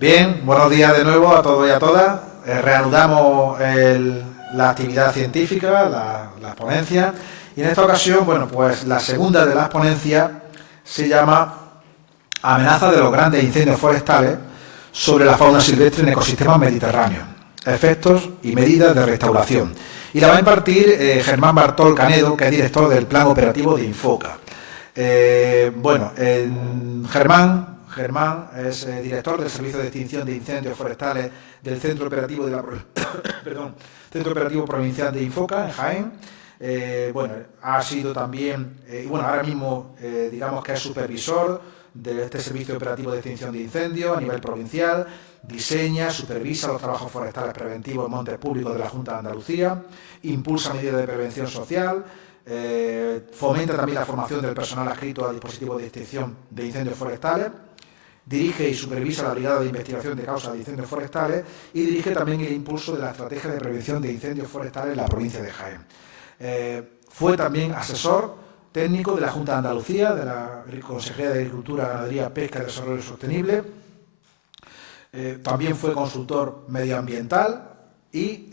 Bien, buenos días de nuevo a todos y a todas. Reanudamos la actividad científica, las ponencias, y en esta ocasión, bueno, pues la segunda de las ponencias se llama Amenaza de los grandes incendios forestales sobre la fauna silvestre en ecosistemas mediterráneos, efectos y medidas de restauración. Y la va a impartir Germán Bartol Canedo, que es director del Plan Operativo de Infoca. Germán es director del Servicio de Extinción de Incendios Forestales del Centro Operativo Centro Operativo Provincial de Infoca, en Jaén. Ha sido también, ahora mismo digamos que es supervisor de este Servicio Operativo de Extinción de Incendios a nivel provincial, diseña, supervisa los trabajos forestales preventivos en montes públicos de la Junta de Andalucía, impulsa medidas de prevención social, fomenta también la formación del personal adscrito a dispositivos de extinción de incendios forestales, dirige y supervisa la Brigada de Investigación de Causas de Incendios Forestales y dirige también el impulso de la Estrategia de Prevención de Incendios Forestales en la provincia de Jaén. Fue también asesor técnico de la Junta de Andalucía, de la Consejería de Agricultura, Ganadería, Pesca y Desarrollo Sostenible. También fue consultor medioambiental y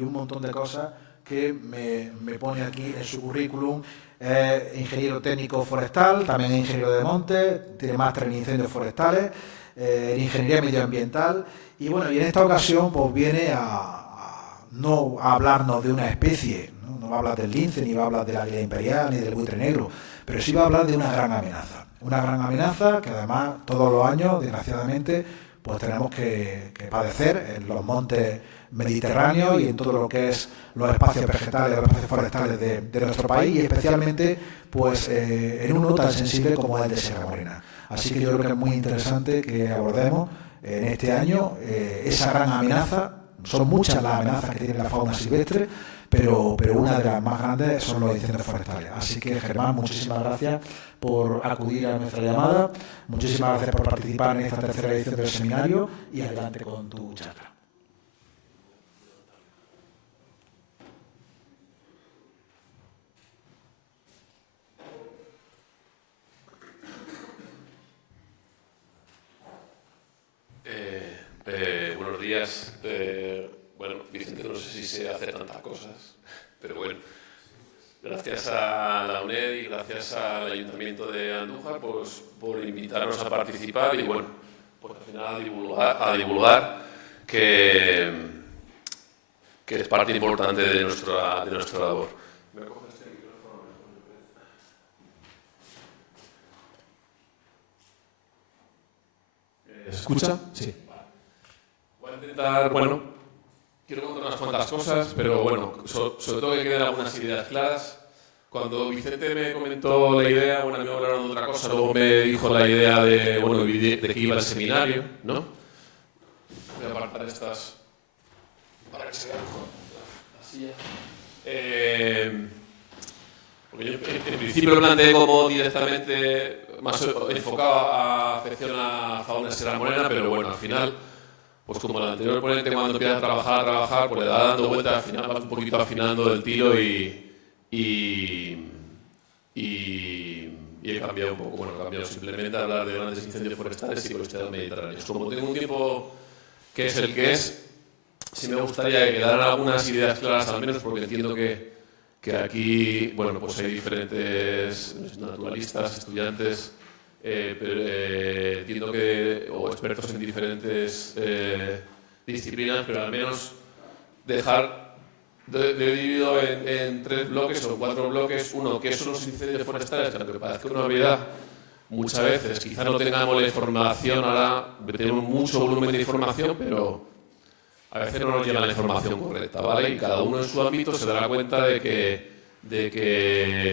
un montón de cosas que me pone aquí en su currículum. Ingeniero técnico forestal, también ingeniero de monte, tiene máster en incendios forestales, en ingeniería medioambiental y en esta ocasión pues viene no a hablarnos de una especie, no va a hablar del lince, ni va a hablar de la águila imperial, ni del buitre negro, pero sí va a hablar de una gran amenaza que además todos los años, desgraciadamente, pues tenemos que padecer en los montes mediterráneos y en todo lo que es los espacios vegetales, los espacios forestales de nuestro país y especialmente pues en uno tan sensible como el de Sierra Morena. Así que yo creo que es muy interesante que abordemos en este año esa gran amenaza. Son muchas las amenazas que tiene la fauna silvestre, pero una de las más grandes son los incendios forestales. Así que, Germán, muchísimas gracias por acudir a nuestra llamada, muchísimas gracias por participar en esta tercera edición del seminario y adelante con tu charla. Buenos días. Vicente, no sé si sé hacer tantas cosas, pero bueno, gracias a la UNED y gracias al Ayuntamiento de Andújar pues, por invitarnos a participar y pues al final a divulgar que es parte importante de nuestra labor. ¿Me coges este micrófono? ¿Escucha? Sí. Voy a intentar, quiero contar unas cuantas cosas, pero sobre todo que queden algunas ideas claras. Cuando Vicente me comentó la idea, me hablaron de otra cosa, luego me dijo la idea de que iba al seminario, ¿no? Voy a apartar estas para que se vea mejor la silla. Porque yo en principio lo planteé como directamente más enfocado a afección a fauna Sierra Morena, pero al final, pues como el anterior ponente cuando empieza a trabajar, pues le da dando vueltas, al final va un poquito afinando del tiro y he cambiado un poco, he cambiado simplemente a hablar de grandes incendios forestales y ecosistemas mediterráneos. Como tengo un tiempo que es el que es, sí me gustaría que quedaran algunas ideas claras al menos, porque entiendo que aquí, pues hay diferentes naturalistas, estudiantes, entiendo o expertos en diferentes disciplinas, pero al menos dejar dividido en 3 bloques o 4 bloques. Uno, ¿qué son los incendios forestales? Que aunque parezca una obviedad, muchas veces quizá no tengamos la información, ahora tenemos mucho volumen de información, pero a veces no nos llega la información correcta, ¿vale? Y cada uno en su ámbito se dará cuenta de que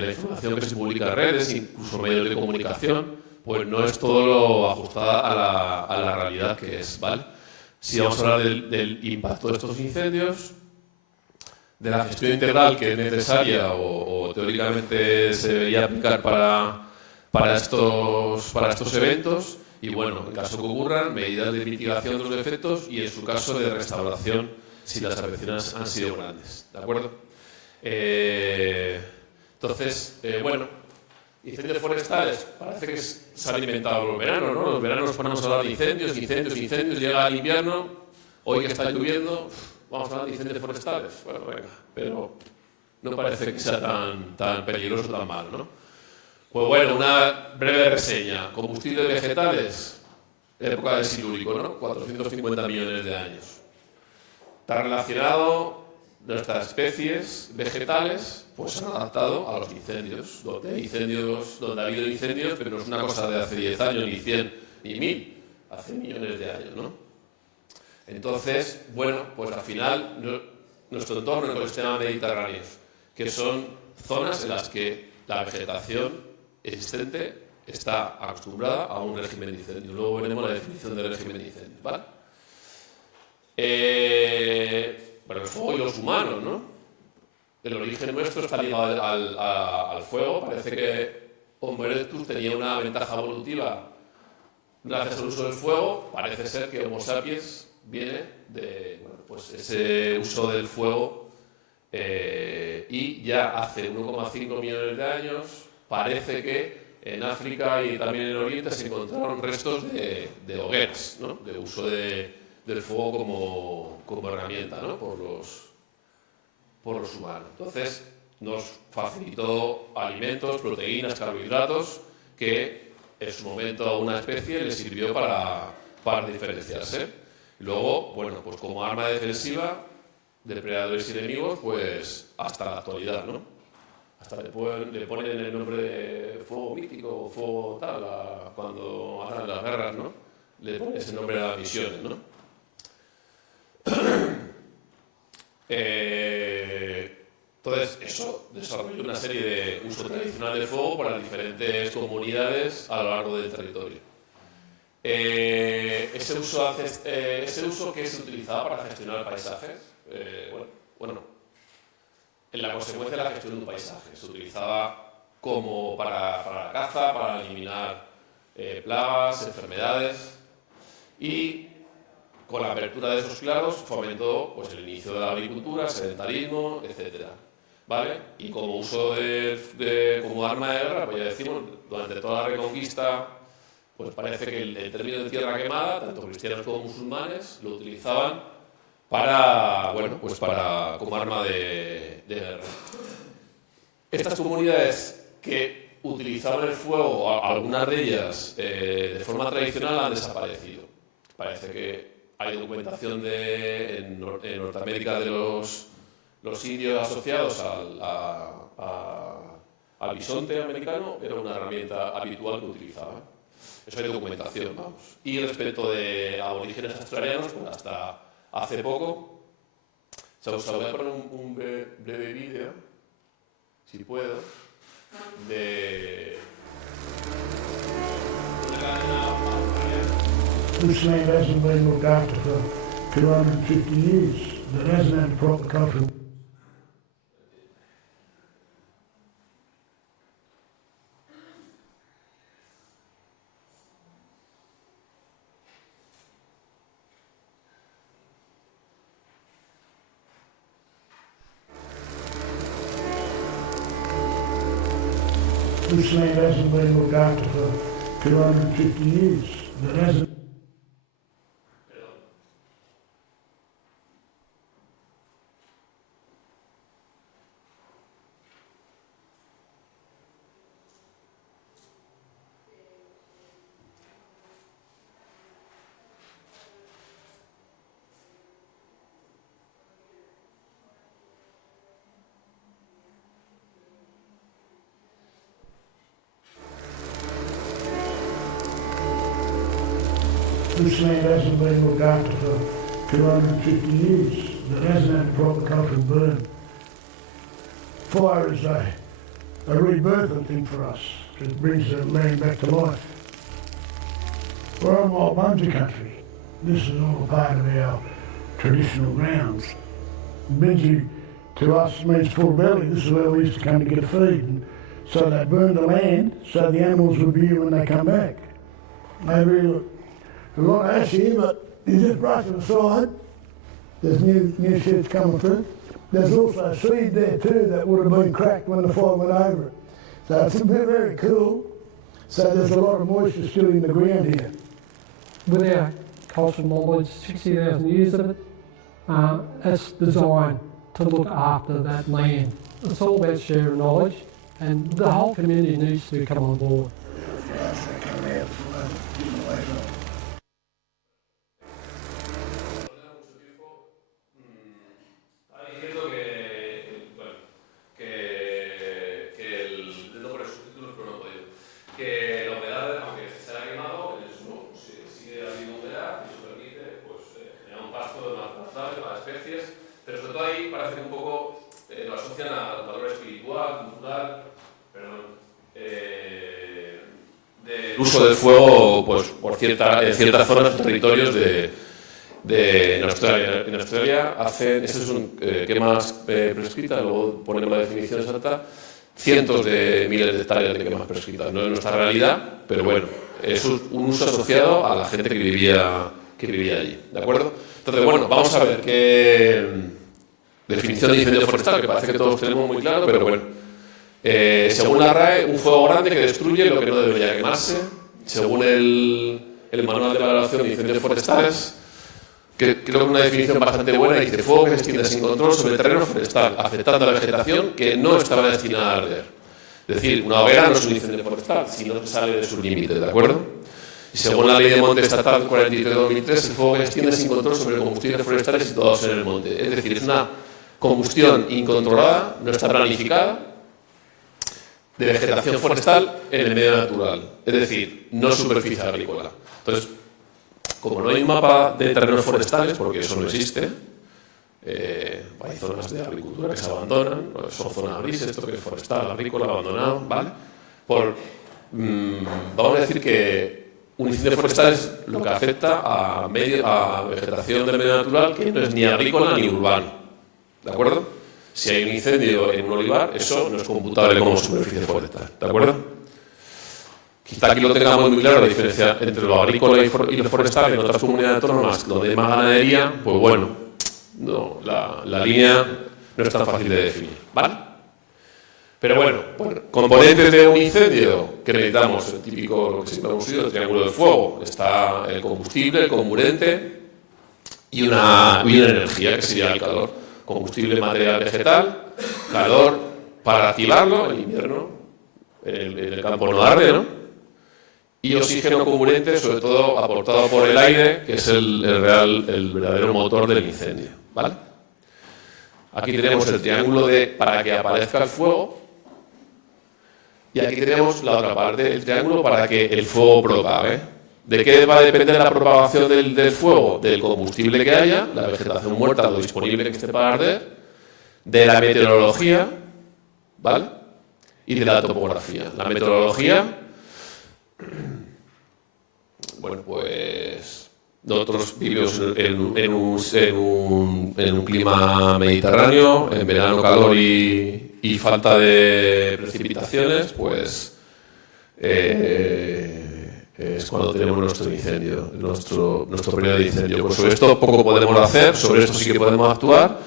la información que se publica en redes, incluso medios de comunicación, pues no es todo lo ajustada a la realidad que es, ¿vale? Si vamos a hablar del impacto de estos incendios, de la gestión integral que es necesaria o teóricamente se debería aplicar para estos eventos y en caso que ocurran, medidas de mitigación de los efectos y en su caso de restauración si las afecciones han sido grandes, ¿de acuerdo? Entonces, incendios forestales, parece que se han alimentado los veranos, ¿no? Los veranos ponemos a hablar de incendios, llega el invierno, hoy que está lloviendo, vamos a hablar de incendios forestales. Bueno, venga, pero no parece que sea tan peligroso, tan malo, ¿no? Pues bueno, una breve reseña. Combustibles vegetales, época del Silúrico, ¿no? 450 millones de años. Está relacionado, nuestras especies vegetales pues se han adaptado a los incendios. Donde ha habido incendios, pero no es una cosa de hace 10 años, ni 100, ni 1000, hace millones de años, ¿no? Entonces, bueno, pues al final, nuestro entorno, el ecosistema mediterráneo, que son zonas en las que la vegetación existente está acostumbrada a un régimen de incendio. Luego veremos la definición del régimen de incendio, ¿vale? Pero el fuego y los humanos, ¿no? El origen nuestro está ligado al fuego. Parece que Homo erectus tenía una ventaja evolutiva gracias al uso del fuego. Parece ser que Homo sapiens viene de pues ese uso del fuego y ya hace 1,5 millones de años parece que en África y también en Oriente se encontraron restos de hogueras, ¿no? De uso del fuego como herramienta, ¿no? por los humanos. Entonces nos facilitó alimentos, proteínas, carbohidratos que en su momento a una especie le sirvió para diferenciarse. Y luego, bueno, pues como arma defensiva, depredadores y enemigos, pues hasta la actualidad, ¿no? Hasta le ponen el nombre de fuego mítico o fuego tal, cuando hacen las guerras, ¿no? Le ponen ese nombre a las misiones, ¿no? Entonces, eso desarrolló una serie de uso tradicional del fuego para diferentes comunidades a lo largo del territorio. Ese uso que se utilizaba para gestionar paisajes, en la consecuencia de la gestión de un paisaje, se utilizaba como para la caza, para eliminar plagas, enfermedades, y con la apertura de esos claros fomentó pues, el inicio de la agricultura, sedentarismo, etc. ¿Vale? Y como uso como arma de guerra, pues ya decimos, durante toda la Reconquista, pues parece que el término de tierra quemada, tanto cristianos como musulmanes, lo utilizaban como arma de guerra. Estas comunidades que utilizaban el fuego, algunas de ellas de forma tradicional, han desaparecido. Parece que hay documentación en Norteamérica de los indios asociados al bisonte americano, era una herramienta habitual que utilizaban. Eso hay documentación, vamos. Y respecto de aborígenes australianos, pues hasta hace poco, os voy a poner un breve vídeo, si puedo, de una cadena australiana. This land hasn't been looked after for 250 years. It hasn't had proper cultural. This land hasn't been looked after for 250 years. It hasn't. This land hasn't been looked after for 250 years. It hasn't had a proper cultural burn. Fire is a rebirthing thing for us. It brings the land back to life. We're on Walbunja country. This is all a part of our traditional grounds. Benji to us means full belly. This is where we used to come to get a feed. And so they burn the land so the animals would be here when they come back. They really a lot of ash here, but you just brush it aside. There's new shoots coming through. There's also seed there too that would have been cracked when the fire went over it. So it's very, very cool. So there's a lot of moisture still in the ground here. With our cultural knowledge, 60,000 years of it, it's designed to look after that land. It's all about sharing knowledge, and the whole community needs to come on board. El uso del fuego, pues, en ciertas zonas, territorios en Australia. En Australia hacen, esto es un quema prescrita, luego ponemos la definición exacta, cientos de miles de hectáreas de quemas prescritas. No es nuestra realidad, pero bueno, es un uso asociado a la gente que vivía allí, ¿de acuerdo? Entonces, bueno, vamos a ver qué definición de incendio forestal, que parece que todos tenemos muy claro, pero bueno. Según la RAE, un fuego grande que destruye lo que no debería quemarse. Según el manual de valoración de incendios forestales, que creo que es una definición bastante buena, dice: fuego que se extiende sin control sobre el terreno forestal, afectando a la vegetación que no estaba destinada a arder. Es decir, una hoguera no es un incendio forestal si no se sale de sus límites, ¿de acuerdo? Y según la Ley de Monte Estatal 43/2003, el fuego que se extiende sin control sobre combustibles forestales situados en el monte. Es decir, es una combustión incontrolada, no está planificada, de vegetación forestal en el medio natural, es decir, no superficie agrícola. Entonces, como no hay un mapa de terrenos forestales, porque eso no existe, hay zonas de agricultura que se abandonan, son zonas grises, esto que es forestal, agrícola, abandonado, ¿vale? Vamos a decir que un incendio forestal es lo que afecta a vegetación del medio natural que no es ni agrícola ni urbano, ¿de acuerdo? Si hay un incendio en un olivar, eso no es computable como superficie forestal, ¿de acuerdo? Quizá aquí lo tengamos muy claro, la diferencia entre lo agrícola y lo forestal en otras comunidades autónomas donde hay más ganadería, pues bueno, no, la línea no es tan fácil de definir, ¿vale? Pero bueno, componentes de un incendio que necesitamos, el típico, lo que siempre hemos usado, el triángulo de fuego, está el combustible, el comburente y una energía que sería el calor. Combustible, material vegetal, calor para activarlo, en invierno, en el campo no arde, ¿no? Y oxígeno comburente, sobre todo aportado por el aire, que es el verdadero motor del incendio, ¿vale? Aquí tenemos el triángulo para que aparezca el fuego, y aquí tenemos la otra parte del triángulo para que el fuego propague. ¿De qué va a depender la propagación del fuego? Del combustible que haya, la vegetación muerta, lo disponible que esté para arder, de la meteorología, ¿vale? Y de la topografía. La meteorología, bueno, pues nosotros vivimos en un clima mediterráneo, en verano calor y falta de precipitaciones, pues es cuando tenemos nuestro incendio, nuestro periodo de incendio. Pues sobre esto poco podemos hacer, sobre esto sí que podemos actuar,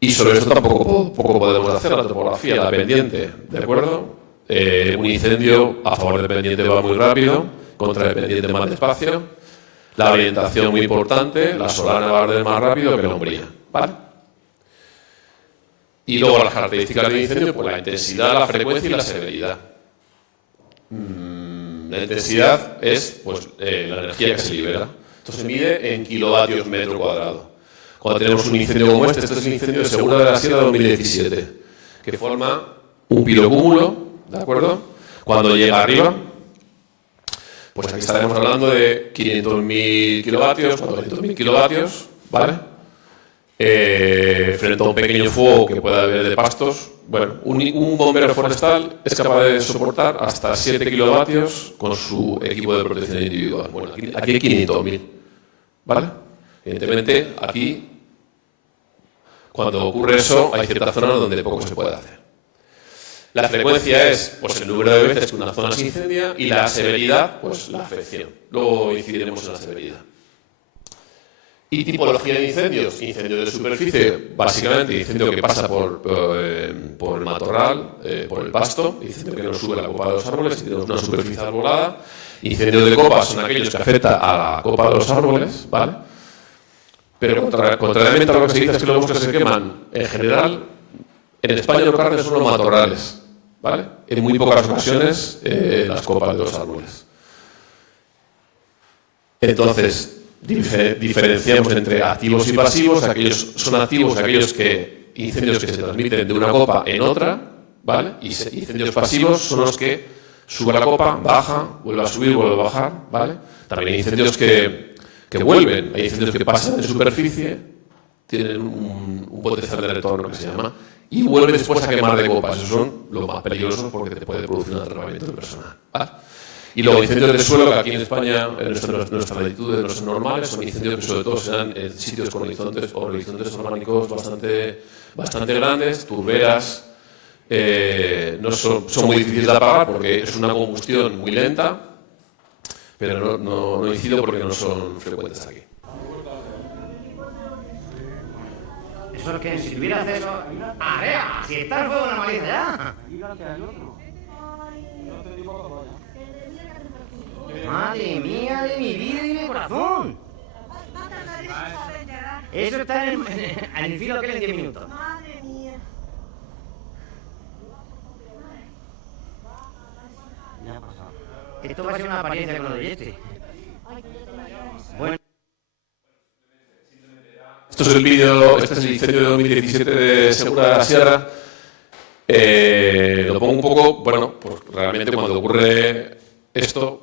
y sobre esto tampoco poco podemos hacer. La topografía, la pendiente, ¿de acuerdo? Un incendio a favor del pendiente va muy rápido, contra el pendiente más despacio. La orientación muy importante, la solana va a arder más rápido que la umbría, ¿vale? Y luego las características del incendio, pues la intensidad, la frecuencia y la severidad. La intensidad es pues, la energía que se libera. Esto se mide en kilovatios metro cuadrado. Cuando tenemos un incendio como este es el incendio de Segura de la Sierra 2017, que forma un pirocúmulo, ¿de acuerdo? Cuando llega arriba, pues aquí estaremos hablando de 500.000 kilovatios, 400.000 kilovatios, ¿vale? Frente a un pequeño fuego que pueda haber de pastos, bueno, un bombero forestal es capaz de soportar hasta 7 kilovatios con su equipo de protección individual. Bueno, aquí hay 500.000, ¿vale? Evidentemente, aquí, cuando ocurre eso, hay ciertas zonas donde poco se puede hacer. La frecuencia es pues, el número de veces que una zona se incendia y la severidad, pues la afección. Luego incidiremos en la severidad. Y tipología de incendios. Incendio de superficie, básicamente incendio que pasa por el matorral, por el pasto, incendio que no sube la copa de los árboles y tenemos una superficie arbolada. Incendios de copa son aquellos que afectan a la copa de los árboles, ¿vale? Pero contrariamente a lo que se dice es que los bosques se queman, en general, en España lo que arden son los matorrales, ¿vale? En muy pocas ocasiones las copas de los árboles. Entonces, diferenciamos entre activos y pasivos. Aquellos son activos, incendios que se transmiten de una copa en otra, ¿vale? Y incendios pasivos son los que sube la copa, baja, vuelve a subir, vuelve a bajar, ¿vale? También hay incendios que vuelven, hay incendios que pasan de superficie, tienen un potencial de retorno que se llama, y vuelven después a quemar de copas. Esos son los más peligrosos porque te puede producir un atrapamiento personal, ¿vale? Y luego incendios de suelo, que aquí en España, en nuestra latitud, no son normales, son incendios que sobre todo se dan en sitios con horizontes orgánicos bastante grandes, turberas, son muy difíciles de apagar porque es una combustión muy lenta, pero no incide porque no son frecuentes aquí. Eso es que si tuviera acceso... ¡Area! ¡Si está el fuego en la malicia ya! ¡Madre mía de mi vida y de mi corazón! Eso está en el filo que en 10 minutos. Madre mía. Ya ha pasado. Esto va a ser una apariencia con lo de este. Bueno. Esto es el vídeo, este es el incendio de 2017 de Segura de la Sierra. Lo pongo un poco, bueno, pues realmente cuando ocurre esto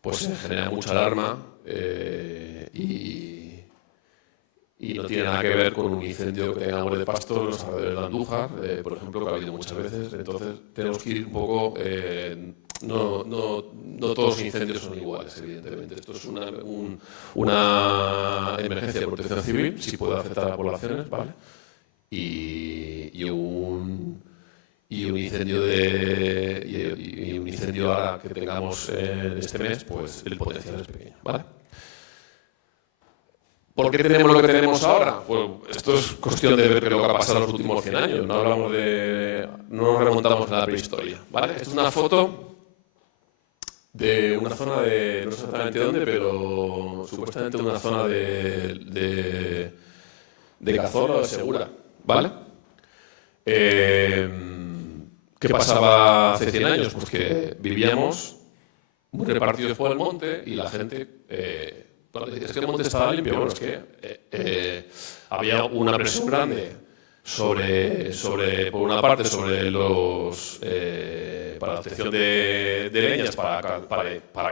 pues se genera mucha alarma y no tiene nada que ver con un incendio que tengamos de pasto en los alrededores de Andújar, por ejemplo, que ha habido muchas veces. Entonces tenemos que ir un poco... No todos los incendios son iguales, evidentemente. Esto es una emergencia de protección civil, si puede afectar a las poblaciones, ¿vale? Y un incendio un incendio ahora que tengamos este mes, pues el potencial es pequeño, ¿vale? ¿Por qué tenemos lo que tenemos ahora? Pues esto es cuestión de ver lo que ha pasado en los últimos 100 años. No nos remontamos a la prehistoria, ¿vale? Esto es una foto de una zona de, no sé exactamente dónde, pero supuestamente una zona de Cazorla o de Segura, ¿vale? ¿Qué pasaba hace 100 años? Pues que vivíamos muy repartidos por el monte y la gente... es que el monte estaba limpio, bueno, es que había una presión grande por una parte, sobre para la obtención de leñas para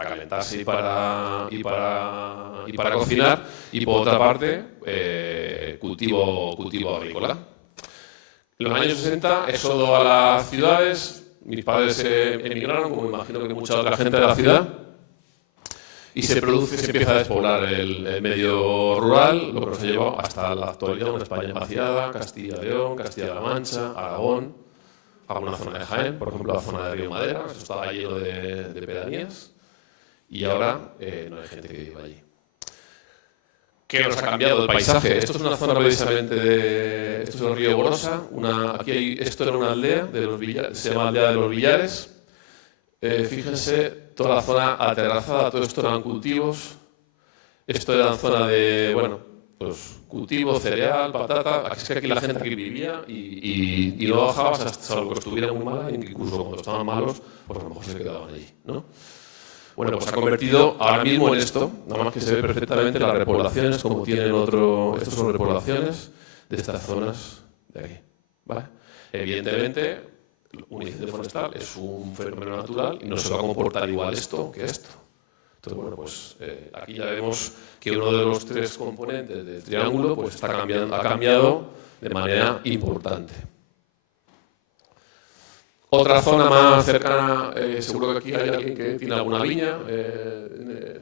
calentarse y para cocinar, y por otra parte, cultivo agrícola. En los años 60, éxodo a las ciudades, mis padres emigraron, como imagino que mucha otra gente de la ciudad, y se empieza a despoblar el medio rural, lo que nos ha llevado hasta la actualidad, una España vaciada, Castilla y León, Castilla-La Mancha, Aragón, alguna zona de Jaén, por ejemplo la zona de Río Madera, eso estaba lleno de pedanías, y ahora no hay gente que vive allí. ¿Qué nos ha cambiado el paisaje? Esto es una zona precisamente esto es el río Borosa, esto era una aldea de los Villares, se llama Aldea de los Villares. Fíjense, toda la zona aterrazada, todo esto eran cultivos. Esto era la zona de, bueno, pues cultivo, cereal, patata. Es que aquí la gente aquí vivía y no bajabas hasta salvo que estuviera muy mala, incluso cuando estaban malos, pues a lo mejor se quedaban allí, ¿no? Bueno, pues se ha convertido ahora mismo en esto, nada más que se ve perfectamente las repoblaciones, como tienen estas son repoblaciones de estas zonas de aquí, ¿vale? Evidentemente, un incendio forestal es un fenómeno natural y no se va a comportar igual esto que esto. Entonces, bueno, pues aquí ya vemos que uno de los tres componentes del triángulo pues ha cambiado de manera importante. Otra zona más cercana, seguro que aquí hay alguien que tiene alguna viña de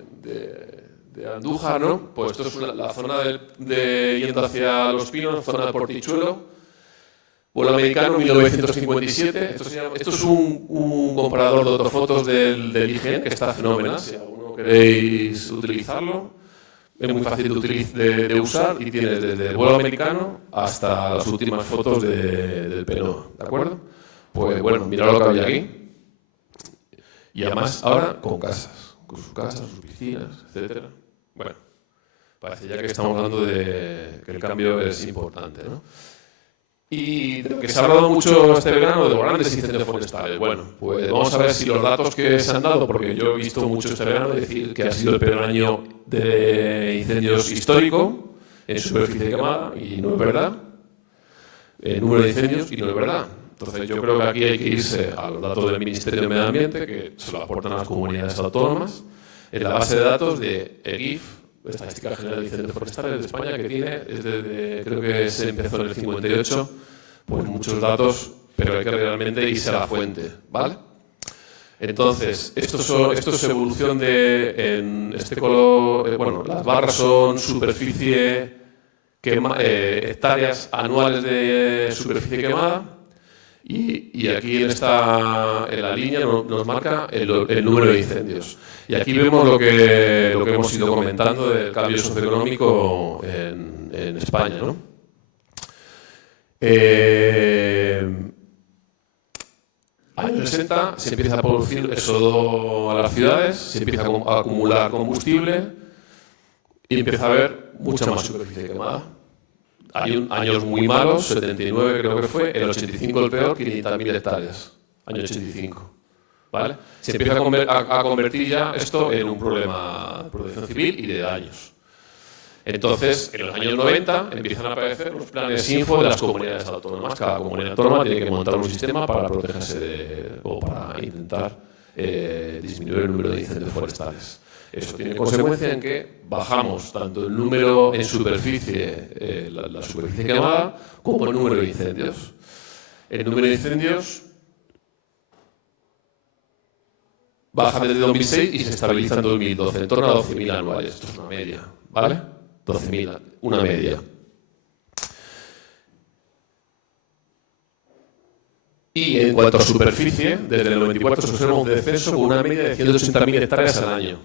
Andújar, ¿no? Pues esto es la zona yendo hacia Los Pinos, zona de Portichuelo, vuelo americano, 1957. Esto es un comparador de ortofotos del IGN, que está fenomenal. Si alguno queréis utilizarlo, es muy fácil de usar y tiene desde el vuelo americano hasta las últimas fotos del PNOE, ¿de acuerdo? Pues bueno, mirad lo que había aquí. Y además ahora con casas, con sus casas, sus piscinas, etcétera. Bueno, parece ya que estamos hablando de que el cambio es importante, ¿no? Y de lo que se ha hablado mucho este verano de los grandes incendios forestales. Bueno, pues vamos a ver si los datos que se han dado, porque yo he visto mucho este verano decir que ha sido el peor año de incendios histórico en superficie quemada, y no es verdad. El número de incendios, y no es verdad. Entonces yo creo que aquí hay que irse a los datos del Ministerio de Medio Ambiente, que se lo aportan a las comunidades autónomas, en la base de datos de EGIF, Estadística General de Incendios Forestales de España, que tiene, creo que se empezó en el 58, pues muchos datos, pero hay que realmente irse a la fuente, ¿vale? Entonces, esto es evolución en este color, bueno, las barras son superficie, hectáreas anuales de superficie quemada, y aquí en la línea nos marca el número de incendios. Y aquí vemos lo que hemos ido comentando del cambio socioeconómico en España, ¿no? Años 60 se empieza a producir éxodo a las ciudades, se empieza a acumular combustible y empieza a haber mucha más superficie quemada. Hay años muy malos, 79 creo que fue, el 85 el peor, 500.000 hectáreas, año 85. ¿Vale? Se empieza a convertir ya esto en un problema de protección civil y de daños. Entonces, en los años 90 empiezan a aparecer los planes info de las comunidades autónomas. Cada comunidad autónoma tiene que montar un sistema para protegerse o para intentar disminuir el número de incendios forestales. Eso tiene consecuencia en que bajamos tanto el número en superficie, la superficie quemada, como el número de incendios. El número de incendios baja desde 2006 y se estabiliza en 2012, en torno a 12.000 anuales. Esto es una media, ¿vale? 12.000, una media. Y en cuanto a superficie, desde el 94 se observa un descenso con una media de 180.000 hectáreas al año,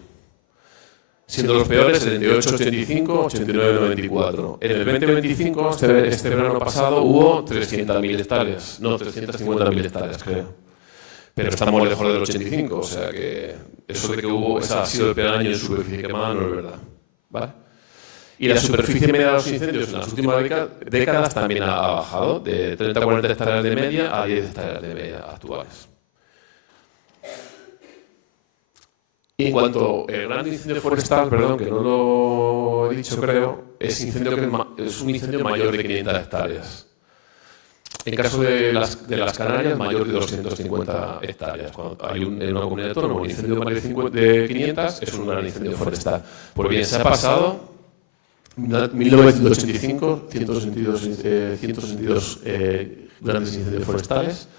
siendo los peores 78, 85, 89, 94. En el 2025, este verano pasado, hubo 300.000 hectáreas, no, 350.000 hectáreas, creo. Pero estamos lejos del 85, o sea que eso de que ha sido el peor año en superficie quemada no es verdad, ¿vale? Y la superficie media de los incendios en las últimas décadas también ha bajado, de 30 a 40 hectáreas de media a 10 hectáreas de media actuales. Y en cuanto al gran incendio forestal, perdón, que no lo he dicho creo, es un incendio mayor de 500 hectáreas. En caso de las Canarias, mayor de 250 hectáreas. Cuando hay en una comunidad autónoma un incendio mayor de 500, es un gran incendio forestal. Pues bien, se ha pasado, en 1985, 162 grandes incendios forestales,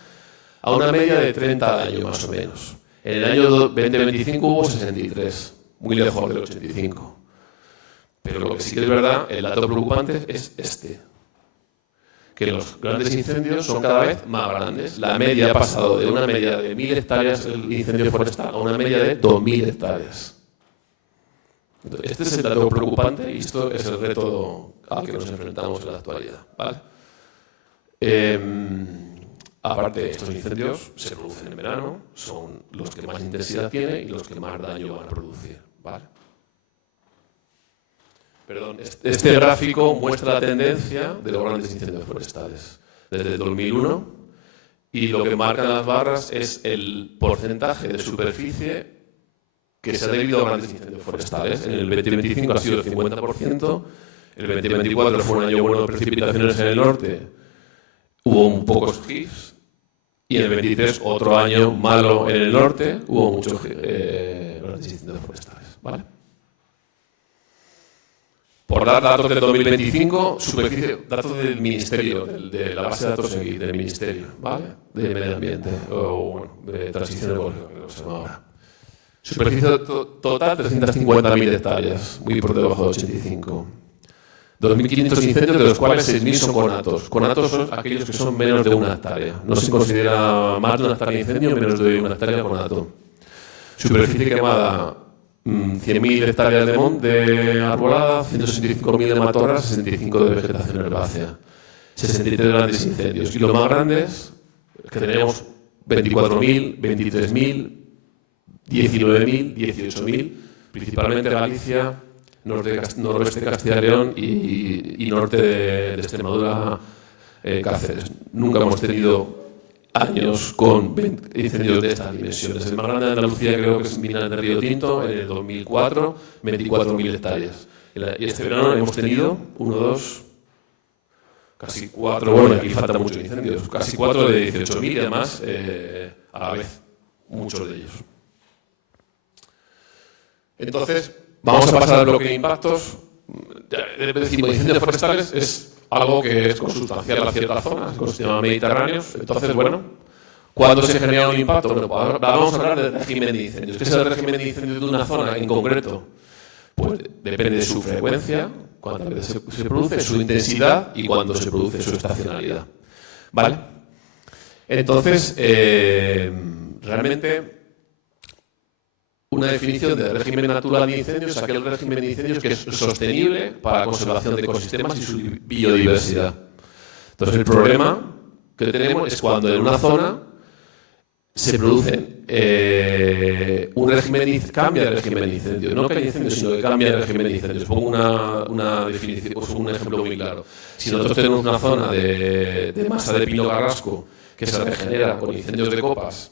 a una media de 30 al año más o menos. En el año 2025 hubo 63, muy lejos del 85. Pero lo que sí que es verdad, el dato preocupante es que los grandes incendios son cada vez más grandes. La media ha pasado de una media de 1.000 hectáreas el incendio forestal a una media de 2.000 hectáreas. Entonces, este es el dato preocupante y esto es el reto al que nos enfrentamos en la actualidad, ¿vale? Aparte, estos incendios se producen en verano, son los que más intensidad tienen y los que más daño van a producir, ¿vale? Perdón, este gráfico muestra la tendencia de los grandes incendios forestales desde el 2001 y lo que marcan las barras es el porcentaje de superficie que se ha debido a grandes incendios forestales. En el 2025 ha sido el 50%, el 2024 fue un año bueno de precipitaciones en el norte, hubo pocos GIFs, y en el 23 otro año malo en el norte, hubo muchos grandes incendios forestales, ¿vale? Por dar datos del 2025, superficie, datos del Ministerio, de la base de datos del Ministerio, ¿vale? De Medio Ambiente, o bueno, de Transición Ecológica, creo que se llama ahora. Superficie total, 350.000 hectáreas, muy por debajo de 85. 2.500 incendios, de los cuales 6.000 son conatos. Conatos son aquellos que son menos de una hectárea. No se considera más de una hectárea de incendio, menos de una hectárea conato. Superficie quemada 100.000 hectáreas de arbolada, 165.000 de matorras, 65 de vegetación herbácea, 63 grandes incendios. Y los más grandes, que tenemos 24.000, 23.000, 19.000, 18.000, principalmente Galicia, noroeste de Castilla y León y norte de Extremadura, Cáceres. Nunca hemos tenido años con incendios de estas dimensiones. El más grande de Andalucía creo que es Minas de Río Tinto, en el 2004, 24.000 hectáreas. Y este verano hemos tenido 1, 2, casi 4, bueno, aquí faltan muchos incendios, casi 4 de 18.000 y además a la vez, muchos de ellos. Entonces, vamos a pasar al bloque de impactos. Decimos, incendios forestales es algo que es consustancial a ciertas zonas, ecosistemas mediterráneos. Entonces, bueno, ¿cuándo se genera un impacto? Bueno, pues vamos a hablar del régimen de incendios. ¿Qué es el régimen de incendios de una zona en concreto? Pues depende de su frecuencia, cuántas veces se produce, su intensidad y cuándo se produce su estacionalidad. ¿Vale? Entonces, realmente, una definición de régimen natural de incendios es aquel régimen de incendios que es sostenible para la conservación de ecosistemas y su biodiversidad. Entonces, el problema que tenemos es cuando en una zona se producen cambia de régimen de incendio, no que haya incendios, sino que cambia de régimen de incendios. Pongo una definición, pues un ejemplo muy claro. Si nosotros tenemos una zona de masa de pino carrasco que se regenera con incendios de copas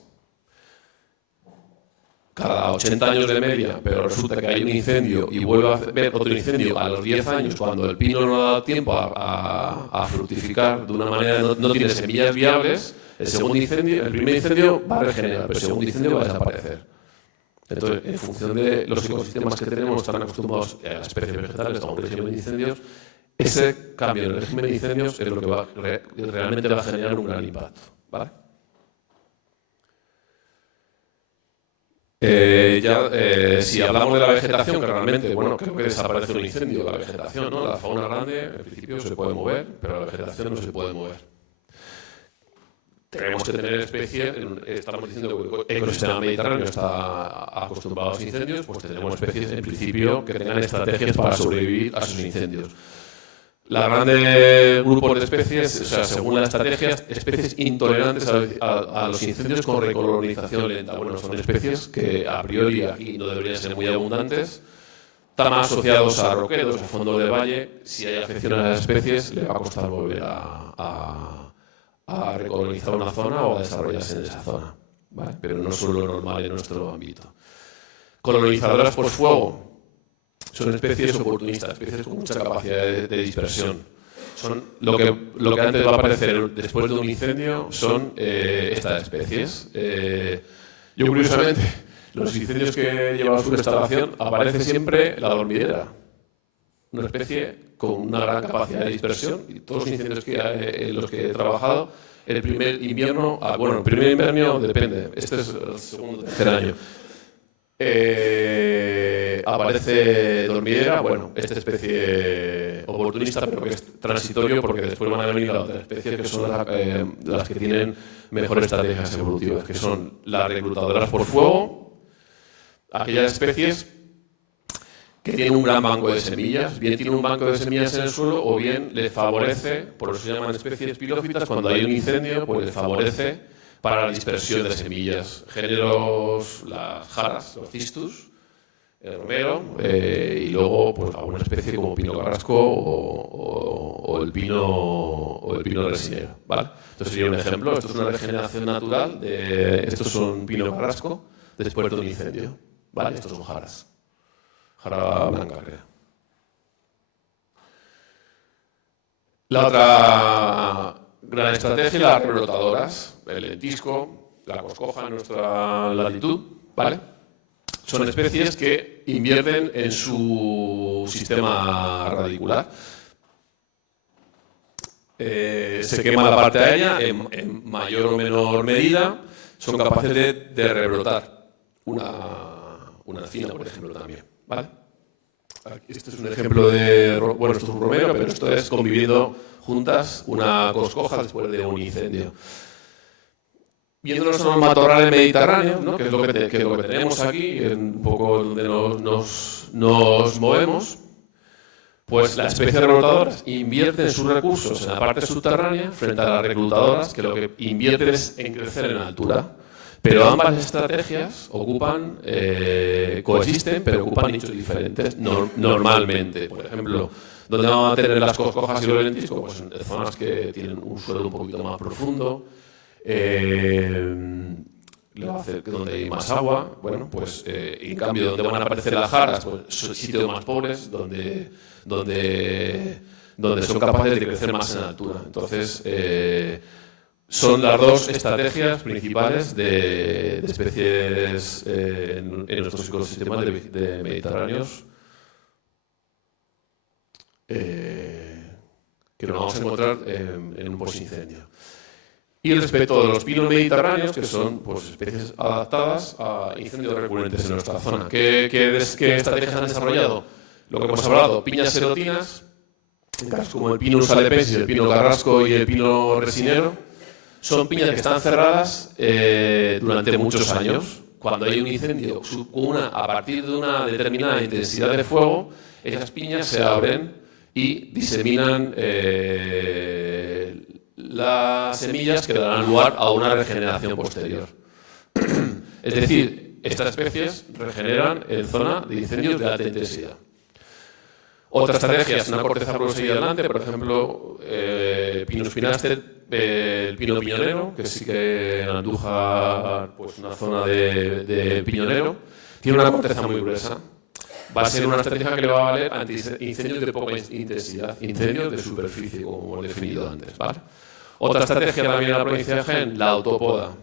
cada 80 años de media, pero resulta que hay un incendio y vuelve a haber otro incendio a los 10 años, cuando el pino no ha dado tiempo a fructificar de una manera, no tiene semillas viables, el primer incendio va a regenerar, pero el segundo incendio va a desaparecer. Entonces, en función de los ecosistemas que tenemos, están acostumbrados a las especies vegetales a un régimen de incendios, ese cambio en el régimen de incendios es lo que realmente va a generar un gran impacto. ¿Vale? Si hablamos de la vegetación, que realmente, bueno, creo que desaparece un incendio, la vegetación, ¿no? La fauna grande, en principio, se puede mover, pero la vegetación no se puede mover. Tenemos que tener especies, estamos diciendo que el ecosistema mediterráneo está acostumbrado a los incendios, pues tenemos especies, en principio, que tengan estrategias para sobrevivir a sus incendios. La grande grupos de especies, o sea, según las estrategias, especies intolerantes a los incendios con recolonización lenta. Bueno, son especies que a priori aquí no deberían ser muy abundantes, están más asociados a roquedos, a fondos de valle. Si hay afección a las especies, le va a costar volver a recolonizar una zona o a desarrollarse en esa zona, ¿vale? Pero no son lo normal en nuestro ámbito. Colonizadoras por fuego. Son especies oportunistas, especies con mucha capacidad de dispersión. Son lo que antes va a aparecer después de un incendio son estas especies. Yo, curiosamente, los incendios que llevan su restauración aparece siempre la dormidera. Una especie con una gran capacidad de dispersión. Y todos los incendios en los que he trabajado, el primer invierno, el primer invierno depende, este es el segundo o tercer año. Aparece dormidera, bueno, esta especie oportunista, pero que es transitorio porque después van a venir las otras especies que son las que tienen mejores estrategias evolutivas, que son las reclutadoras por fuego, aquellas especies que tienen un gran banco de semillas, bien tienen un banco de semillas en el suelo o bien les favorece, por eso se llaman especies pilófitas, cuando hay un incendio, pues les favorece para la dispersión de semillas. Géneros, las jaras, los cistus, el romero, y luego pues alguna especie como pino carrasco o el pino resinero, ¿vale? Entonces sería un ejemplo. Esto es una regeneración natural estos son pino carrasco después de un incendio, ¿vale? Estos son jaras. Jara blanca, creo. La otra gran estrategia, las rebrotadoras, el lentisco, la coscoja en nuestra latitud, ¿vale? Son especies que invierten en su sistema radicular. Se quema la parte aérea en mayor o menor medida, son capaces de rebrotar una encina, por ejemplo, también, ¿vale? Este es un ejemplo bueno, esto es un romero, pero esto es conviviendo juntas una coscoja después de un incendio. Viéndonos en los matorrales mediterráneos, ¿no? Que es lo que tenemos aquí, un poco donde nos movemos, pues las especies reclutadoras invierten sus recursos en la parte subterránea frente a las reclutadoras, que lo que invierten es en crecer en altura. Pero ambas estrategias coexisten, pero ocupan nichos diferentes normalmente. Por ejemplo, donde vamos a tener las coscojas y los lentiscos, pues en zonas que tienen un suelo un poquito más profundo, donde hay más agua, bueno, pues en cambio donde van a aparecer las jaras, pues son sitios más pobres, donde son capaces de crecer más en altura. Entonces, son las dos estrategias principales de especies en nuestros ecosistemas de mediterráneos que nos vamos a encontrar en un posincendio. Y respecto de los pinos mediterráneos, que son pues, especies adaptadas a incendios recurrentes en nuestra zona. ¿Qué estrategias han desarrollado? Lo que hemos hablado, piñas serotinas, en casos como el Pinus alepensis, el pino carrasco y el pino resinero, son piñas que están cerradas durante muchos años. Cuando hay un incendio a partir de una determinada intensidad de fuego, esas piñas se abren y diseminan las semillas que darán lugar a una regeneración posterior. Es decir, estas especies regeneran en zona de incendios de alta intensidad. Otra estrategia es una corteza gruesa y adelante, por ejemplo, Pinus pinaster, el pino piñonero, que sí que en Andújar, pues una zona de piñonero, tiene una corteza muy gruesa. Va a ser una estrategia que le va a valer ante incendios de poca intensidad, incendios de superficie, como hemos definido antes, ¿vale? Otra estrategia también en la provincia de Jaén, la autopoda.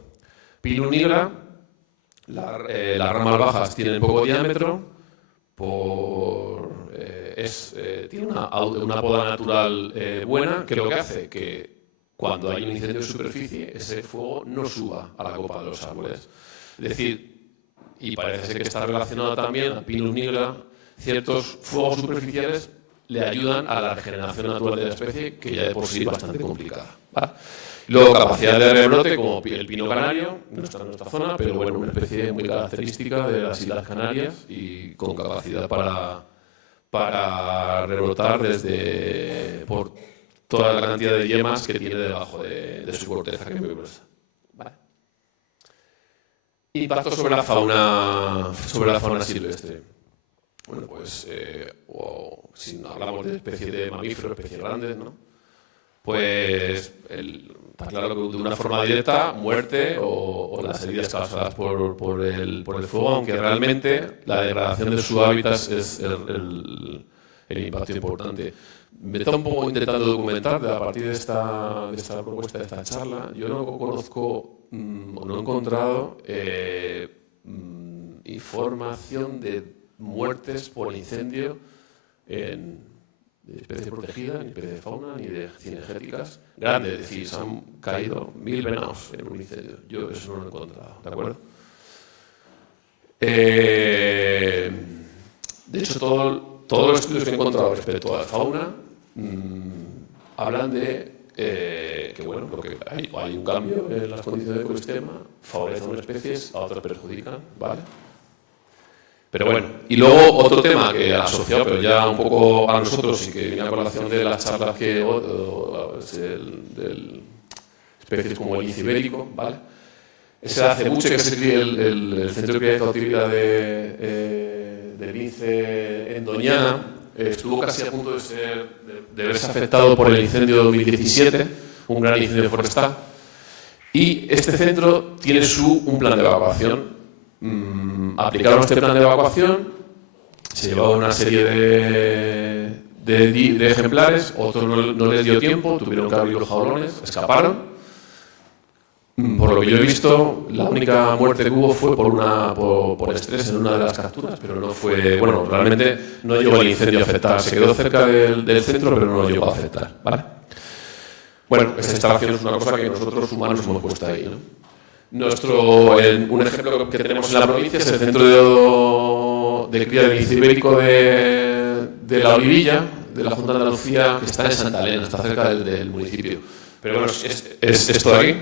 Pinus nigra, las ramas bajas tienen poco diámetro, tiene una poda natural buena, que lo que hace que cuando hay un incendio de superficie, ese fuego no suba a la copa de los árboles. Es decir, y parece ser que está relacionado también a Pinus nigra, ciertos fuegos superficiales le ayudan a la regeneración natural de la especie, que ya de por sí es bastante complicada, ¿vale? Luego, capacidad de rebrote, como el pino canario, no está en nuestra zona, pero bueno, una especie muy característica de las Islas Canarias y con capacidad para rebrotar por toda la cantidad de yemas que tiene debajo de su corteza, que es muy gruesa. ¿Vale? Impacto sobre la fauna silvestre. Bueno, pues, si hablamos de especies de mamíferos, especies grandes, ¿no? Pues, está claro que de una forma directa, muerte o las heridas causadas por el fuego, aunque realmente la degradación de su hábitat es el impacto importante. Me está un poco intentando documentar a partir de esta propuesta, de esta charla. Yo no conozco o no he encontrado información de muertes por incendio de especies protegidas, ni de fauna, ni de cinegéticas grandes. Es decir, se han caído 1000 venados en un incendio. Yo eso no lo he encontrado, ¿de acuerdo? De hecho, todos los estudios que he encontrado respecto a la fauna hablan de que bueno, porque hay un cambio en las condiciones del ecosistema, favorecen unas especies, a otras perjudican, ¿vale? Pero bueno, y luego otro tema que asociado, pero ya un poco a nosotros y que viene a colación de las charlas de especies como el lince ibérico, ¿vale? Ese hace mucho que se cría el centro de cría de cautividad de lince en Doñana. Estuvo casi a punto de verse afectado por el incendio de 2017, un gran incendio forestal. Y este centro tiene un plan de evacuación. Aplicaron este plan de evacuación, se llevaba una serie de ejemplares, otros no les dio tiempo, tuvieron que abrir los jaulones, escaparon. Por lo que yo he visto, la única muerte que hubo fue por estrés en una de las capturas, pero no fue, bueno, realmente no llegó el incendio a afectar, se quedó cerca del centro, pero no llegó a afectar, ¿vale? Bueno, esta instalación es una cosa que nosotros humanos hemos puesto ahí, ¿no? Un ejemplo que tenemos en la provincia es el centro de cría de lince ibérico de La Olivilla, de la Junta de Andalucía, que está en Santa Elena, está cerca del municipio. Pero bueno, es esto de aquí.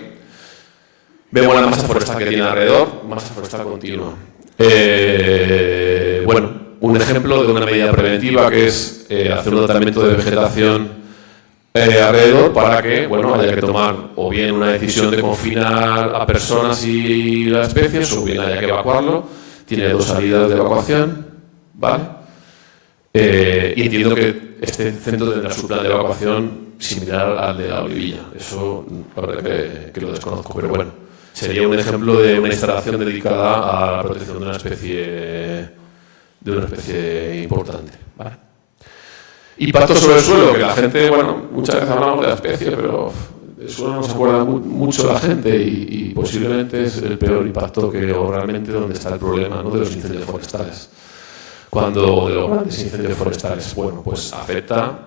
Vemos la masa forestal que tiene alrededor, masa forestal continua. Bueno, un ejemplo de una medida preventiva que es hacer un tratamiento de vegetación alrededor para que, bueno, haya que tomar o bien una decisión de confinar a personas y las especies o bien haya que evacuarlo. Tiene 2 salidas de evacuación, ¿vale? Y entiendo que este centro tendrá su plan de evacuación similar al de la Olivilla. Eso, la verdad que lo desconozco, pero bueno, sería un ejemplo de una instalación dedicada a la protección de una especie importante, ¿vale? Impacto sobre el suelo, que la gente, bueno, muchas veces hablamos de la especie, pero el suelo no se acuerda mucho la gente y posiblemente es el peor impacto o realmente donde está el problema, ¿no?, de los incendios forestales. Cuando de los grandes incendios forestales, bueno, pues afecta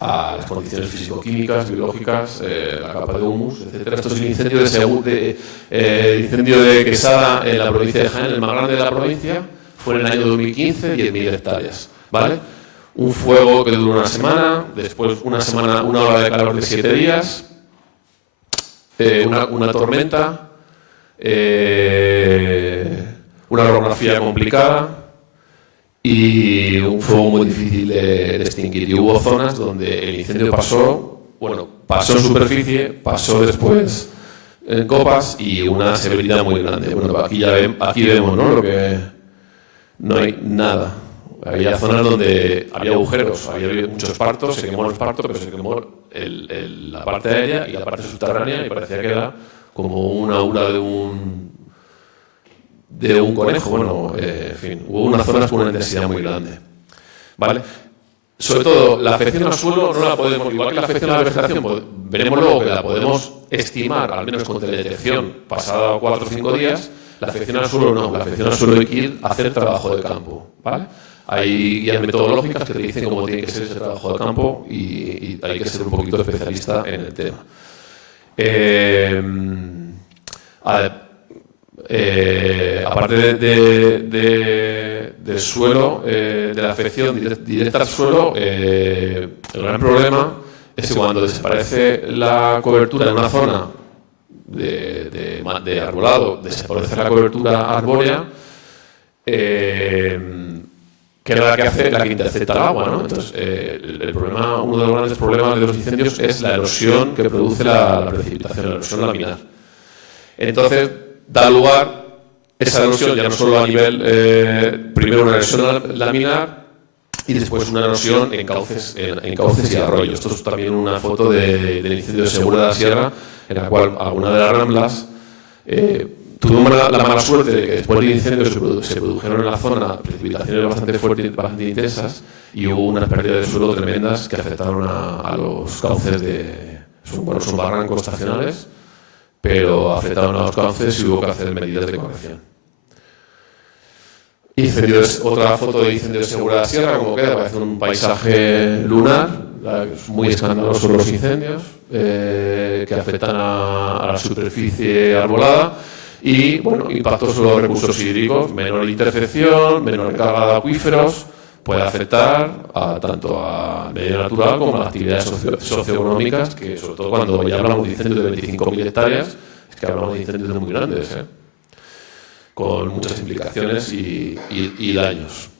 a las condiciones físico-químicas, biológicas, la capa de humus, etcétera. Esto es el incendio de Quesada en la provincia de Jaén, el más grande de la provincia, fue en el año 2015, 10.000 hectáreas, ¿vale? Un fuego que duró una semana, después una hora de calor de 7 días, una tormenta, una orografía complicada y un fuego muy difícil de extinguir. Y hubo zonas donde el incendio pasó en superficie, pasó después en copas y una severidad muy grande. Bueno, aquí vemos, ¿no?, lo que no hay nada. Había zonas donde había agujeros, había muchos partos, se quemó el parto, pero se quemó la parte aérea y la parte subterránea y parecía que era como una aura de un conejo. Bueno, en fin, hubo unas zonas con una intensidad muy grande, ¿vale? Sobre todo, la afección al suelo no la podemos, igual que la afección a la vegetación, veremos luego que la podemos estimar, al menos con teledetección, pasada 4 o 5 días. La afección al suelo no, la afección al suelo hay que ir a hacer trabajo de campo, ¿vale? Hay guías metodológicas que te dicen cómo tiene que ser ese trabajo de campo y hay que ser un poquito especialista en el tema. Aparte del suelo, de la afección directa al suelo, el gran problema es que cuando desaparece la cobertura en una zona de arbolado, desaparece la cobertura arbórea, que es la que intercepta el agua, ¿no? Entonces, uno de los grandes problemas de los incendios es la erosión que produce la precipitación, la erosión laminar. Entonces, da lugar esa erosión ya no solo a nivel, primero una erosión laminar y después una erosión en cauces y arroyos. Esto es también una foto del incendio de Segura de la Sierra, en la cual alguna de las ramblas tuvimos la mala suerte de que después del incendio se produjeron en la zona precipitaciones bastante fuertes, bastante intensas, y hubo unas pérdidas de suelo tremendas que afectaron a los cauces son barrancos estacionales, pero afectaron a los cauces y hubo que hacer medidas de corrección. Otra foto de incendio de Segura de la Sierra, como queda, parece un paisaje lunar, es muy escandaloso los incendios que afectan a la superficie arbolada. Y, bueno, impactos sobre los recursos hídricos, menor intercepción, menor carga de acuíferos, puede afectar tanto al medio natural como a las actividades socioeconómicas, que sobre todo cuando ya hablamos de incendios de 25.000 hectáreas, es que hablamos de incendios muy grandes, con muchas implicaciones y daños.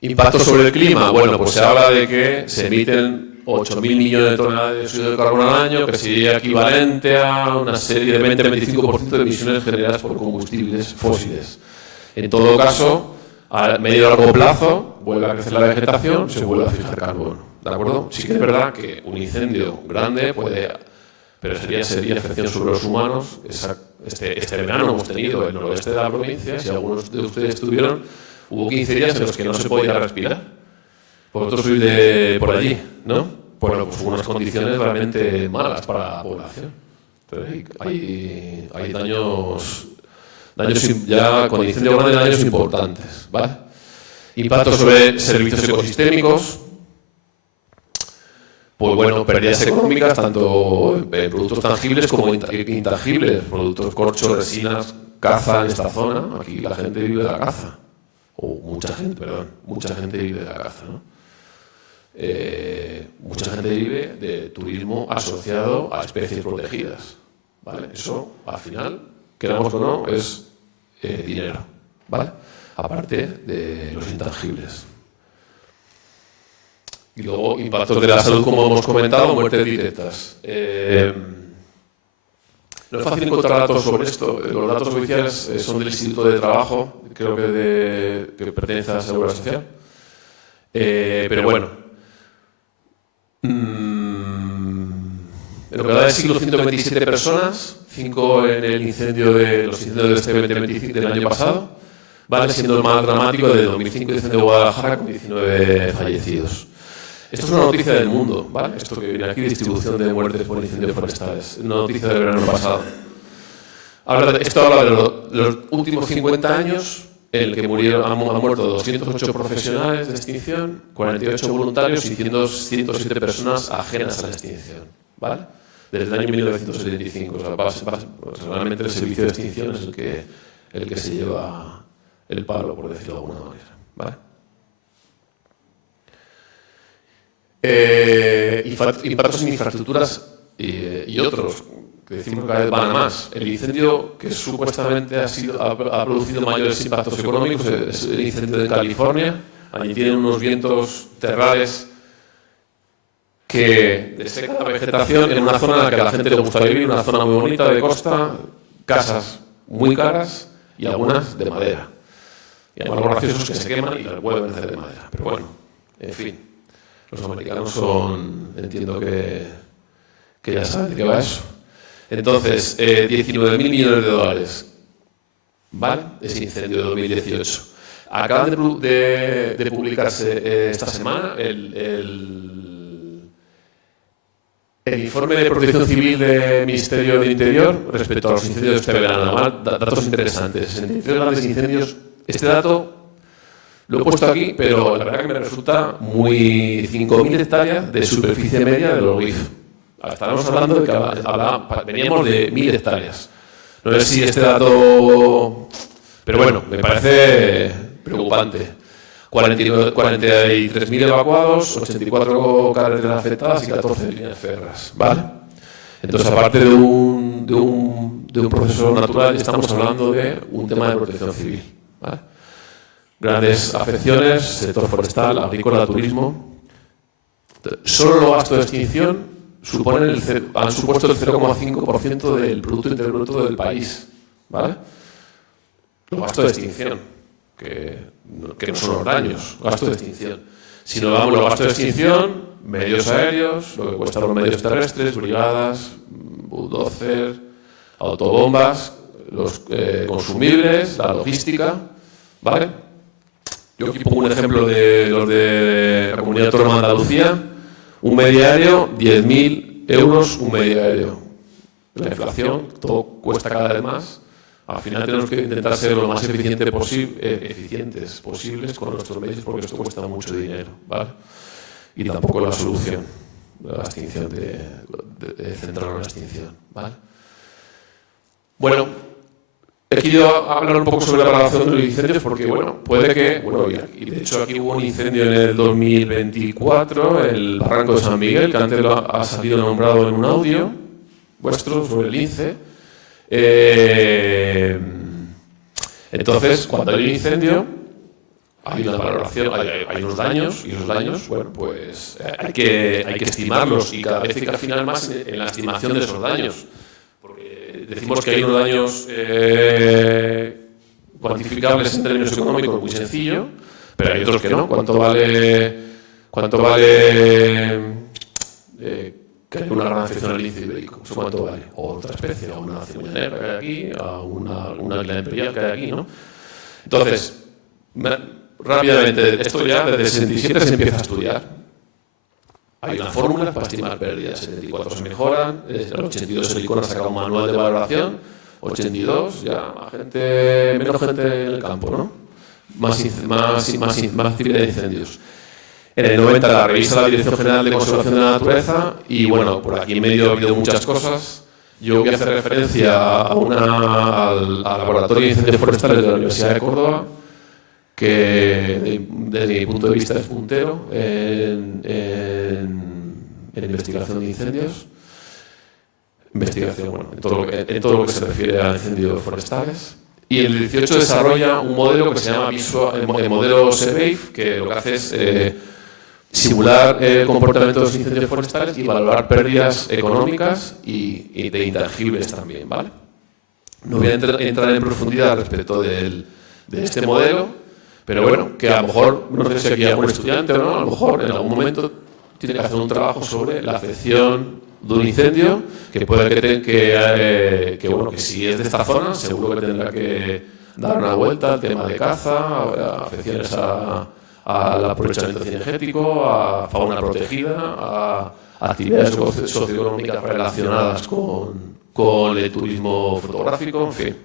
Impactos sobre el clima, bueno, pues se habla de que se emiten 8.000 millones de toneladas de dióxido de carbono al año, que sería equivalente a una serie de 20-25% de emisiones generadas por combustibles fósiles. En todo caso, a medio y largo plazo, vuelve a crecer la vegetación, se vuelve a fijar carbono. ¿De acuerdo? Sí que es verdad que un incendio grande pero sería afección sobre los humanos. Este verano hemos tenido en el noroeste de la provincia, si algunos de ustedes estuvieron, hubo 15 días en los que no se podía respirar. Vosotros sois por allí, ¿no? Bueno, pues hubo unas condiciones realmente malas para la población. Entonces, hay daños ya con incendio grande, daños importantes, ¿vale? Impactos sobre servicios ecosistémicos. Pues bueno, pérdidas económicas, tanto productos tangibles como intangibles, productos corchos, resinas, caza en esta zona. Aquí la gente vive de la caza. Mucha gente vive de la caza, ¿no? Mucha gente vive de turismo asociado a especies protegidas. ¿vale? Eso, al final, queramos o no, es dinero, ¿vale? Aparte de los intangibles. Y luego, impactos de la salud, como hemos comentado, muertes directas. No es fácil encontrar datos sobre esto. Los datos oficiales son del Instituto de Trabajo, creo que pertenece a la Seguridad Social. Pero bueno, en lo que va del siglo, 127 personas, 5 en el incendio de los incendios de este 2025 del año pasado, vale, siendo el más dramático de 2005, el incendio de Guadalajara, con 19 fallecidos. Esto es una noticia del mundo, ¿vale? Esto que viene aquí, distribución de muertes por incendios forestales. Una noticia del verano pasado. Esto habla de los últimos 50 años, en el que han muerto 208 profesionales de extinción, 48 voluntarios y 107 personas ajenas a la extinción, ¿vale? Desde el año 1975. O sea, realmente el servicio de extinción es el que se lleva el palo, por decirlo de alguna manera, ¿vale? Impactos en infraestructuras y otros, que decimos que cada vez van a más. El incendio que supuestamente ha producido mayores impactos económicos es el incendio de California. Allí tienen unos vientos terrales que desecan la vegetación en una zona en la que a la gente le gusta vivir, una zona muy bonita de costa, casas muy caras y algunas de madera. Y hay algunos graciosos que se queman y las vuelven a hacer de madera. Pero bueno, en fin. Los americanos entiendo que ya saben de qué va eso. Entonces, 19.000 millones de dólares, ¿vale? Ese incendio de 2018. Acaban de publicarse esta semana el informe de Protección Civil del Ministerio del Interior respecto a los incendios de este verano. Datos interesantes. 63 grandes incendios. Este dato lo he puesto aquí, pero la verdad que me resulta muy 5.000 hectáreas de superficie media de los RIF. Estábamos hablando de que veníamos de 1.000 hectáreas. No sé si este dato... Pero bueno, me parece preocupante. 43.000 evacuados, 84 carreteras afectadas y 14 líneas férreas, ¿vale? Entonces, aparte de un proceso natural, estamos hablando de un tema de protección civil, ¿vale? Grandes afecciones, sector forestal, agrícola, turismo. Solo los gastos de extinción han supuesto el 0,5% del Producto Interior Bruto del país, ¿vale? Los gastos de extinción, que no son los daños, gastos de extinción. Si nos damos los gastos de extinción, medios aéreos, lo que cuestan los medios terrestres, brigadas, bulldozer, autobombas, los consumibles, la logística, ¿vale? Yo aquí pongo un ejemplo de los de la Comunidad Autónoma de Andalucía. Un mediario, 10.000 euros un mediario. La inflación, todo cuesta cada vez más. Al final tenemos que intentar ser lo más eficientes posibles con nuestros medios, porque esto cuesta mucho dinero, ¿vale? Y tampoco es la solución de la extinción, de centrar en la extinción, ¿vale? Bueno, he querido hablar un poco sobre la valoración de los incendios porque, bueno, puede que, y de hecho aquí hubo un incendio en el 2024, el Barranco de San Miguel, que antes ha salido nombrado en un audio vuestro sobre el INCE. Entonces, cuando hay un incendio, hay una valoración, hay unos daños, y esos daños, bueno, pues hay que estimarlos y cada vez hay que afinar más en la estimación de esos daños. Decimos que hay unos daños cuantificables en términos económicos muy sencillo, pero hay otros que no. ¿Cuánto vale que hay una gran afección al lince ibérico? ¿Eso cuánto vale? O otra especie, a una cigüeña negra que hay aquí, a una águila imperial que hay aquí, ¿no? Entonces, rápidamente, esto ya desde el 67 se empieza a estudiar. Hay una fórmula para estimar pérdidas. 74 se mejoran, en el 82 el ICON ha sacado un manual de valoración, 82 ya menos gente en el campo, ¿no? Más actividad de incendios. En el 90 la revisa la Dirección General de Conservación de la Naturaleza y bueno, por aquí en medio ha habido muchas cosas. Yo voy a hacer referencia al Laboratorio de Incendios Forestales de la Universidad de Córdoba, que desde mi punto de vista es puntero en investigación de incendios. investigación, bueno, en todo lo que se refiere a incendios forestales. Y en el 18 desarrolla un modelo que se llama el modelo SEBAFE, que lo que hace es simular el comportamiento de los incendios forestales y valorar pérdidas económicas y de intangibles también, ¿vale? No voy a entrar en profundidad respecto de este modelo, pero bueno, que a lo mejor, no sé si aquí hay algún estudiante o no, a lo mejor en algún momento tiene que hacer un trabajo sobre la afección de un incendio, que puede que bueno, que si es de esta zona, seguro que tendrá que dar una vuelta al tema de caza, a afecciones al aprovechamiento cinegético, a fauna protegida, a actividades socioeconómicas relacionadas con el turismo fotográfico, en fin.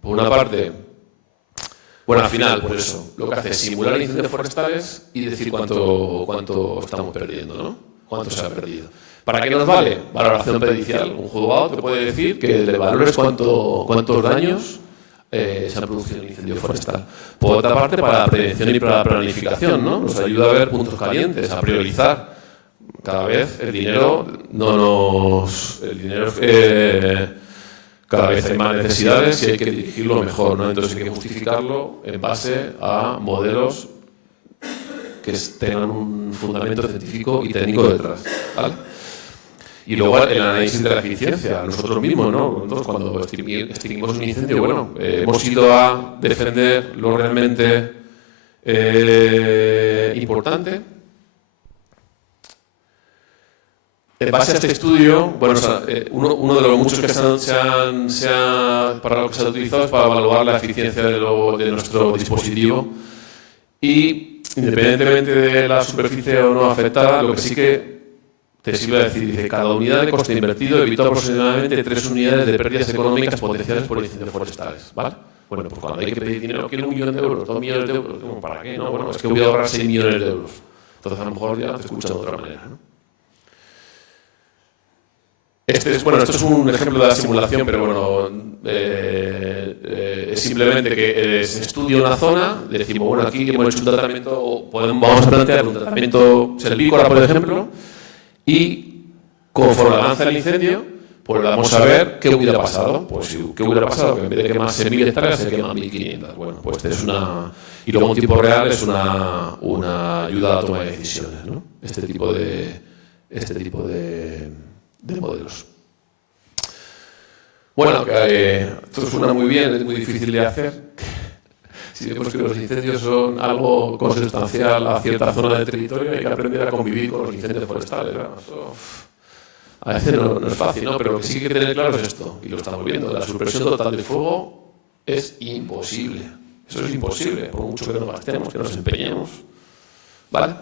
Por una parte, bueno, al final, por eso, lo que hace es simular incendios forestales y decir cuánto estamos perdiendo, ¿no? Cuánto se ha perdido. ¿Para qué nos vale? Valoración pericial. Un juzgado te puede decir que le valores cuántos daños se han producido en el incendio forestal. Por otra parte, para la prevención y para la planificación, ¿no? Nos ayuda a ver puntos calientes, a priorizar. Cada vez el dinero cada vez hay más necesidades y hay que dirigirlo mejor, ¿no? Entonces hay que justificarlo en base a modelos que tengan un fundamento científico y técnico detrás, ¿vale? Y luego el análisis de la eficiencia, nosotros mismos, ¿no? Nosotros cuando extinguimos un incendio, bueno, hemos ido a defender lo realmente importante. En base a este estudio, bueno, uno de los muchos que para lo que se ha utilizado es para evaluar la eficiencia de nuestro dispositivo y, independientemente de la superficie o no afectada, lo que sí que te sirve a decir, dice, cada unidad de coste invertido evitó aproximadamente 3 unidades de pérdidas económicas potenciales por incendios forestales, ¿vale? Bueno, pues cuando hay que pedir dinero, quiero 1 millón de euros, 2 millones de euros, ¿para qué? No, bueno, es que voy a ahorrar 6 millones de euros. Entonces, a lo mejor ya te escuchan de otra manera, ¿no? Esto es un ejemplo de la simulación, pero bueno, es simplemente que se estudia una zona, decimos, bueno, aquí hemos hecho un tratamiento, vamos a plantear un tratamiento silvícola, por ejemplo, y conforme avanza el incendio, pues vamos a ver qué hubiera pasado. Pues qué hubiera pasado, que en vez de quemarse 1000 hectáreas se queman 1500. Bueno, pues es y luego en tiempo real es una ayuda a la toma de decisiones, ¿no? Este tipo de modelos. Bueno, esto suena muy bien, es muy difícil de hacer. Si vemos que los incendios son algo consustancial a cierta zona del territorio, hay que aprender a convivir con los incendios forestales, ¿no? Eso, a veces no es fácil, ¿no? Pero lo que sí hay que tener claro es esto, y lo estamos viendo, la supresión total del fuego es imposible. Eso es imposible, por mucho que nos gastemos, que nos empeñemos, ¿vale?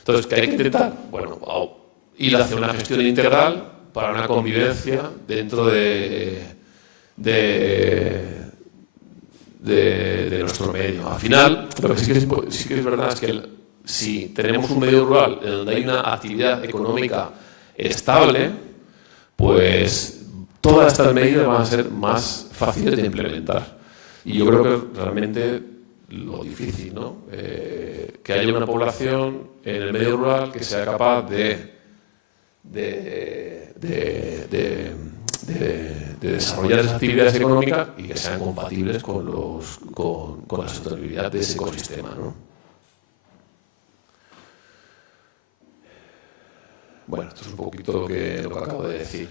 Entonces, ¿qué hay que intentar? Bueno, ir hacia una gestión integral para una convivencia dentro de nuestro medio. Al final, lo que sí que es verdad es que si tenemos un medio rural en donde hay una actividad económica estable, pues todas estas medidas van a ser más fáciles de implementar. Y yo creo que realmente lo difícil, ¿no? Que haya una población en el medio rural que sea capaz de desarrollar esas actividades económicas y que sean compatibles con la sostenibilidad de ese ecosistema, ¿no? Bueno, esto es un poquito lo que acabo de decir.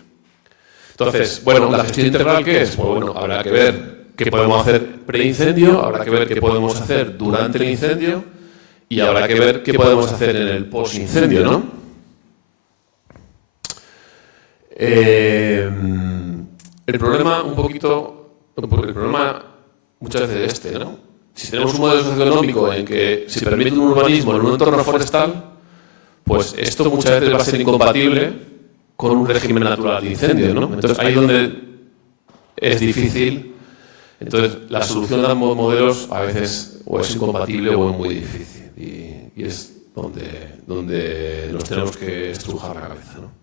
Entonces, bueno, la gestión integral, ¿qué es? Pues bueno, habrá que ver qué podemos hacer preincendio, habrá que ver qué podemos hacer durante el incendio y habrá que ver qué podemos hacer en el postincendio, ¿no? El problema muchas veces es este, ¿no? Si tenemos un modelo socioeconómico en que se permite un urbanismo en un entorno forestal, pues esto muchas veces va a ser incompatible con un régimen natural de incendio, ¿no? Entonces ahí es donde es difícil. Entonces la solución de ambos modelos a veces o es incompatible o es muy difícil y es donde nos tenemos que estrujar la cabeza, ¿no?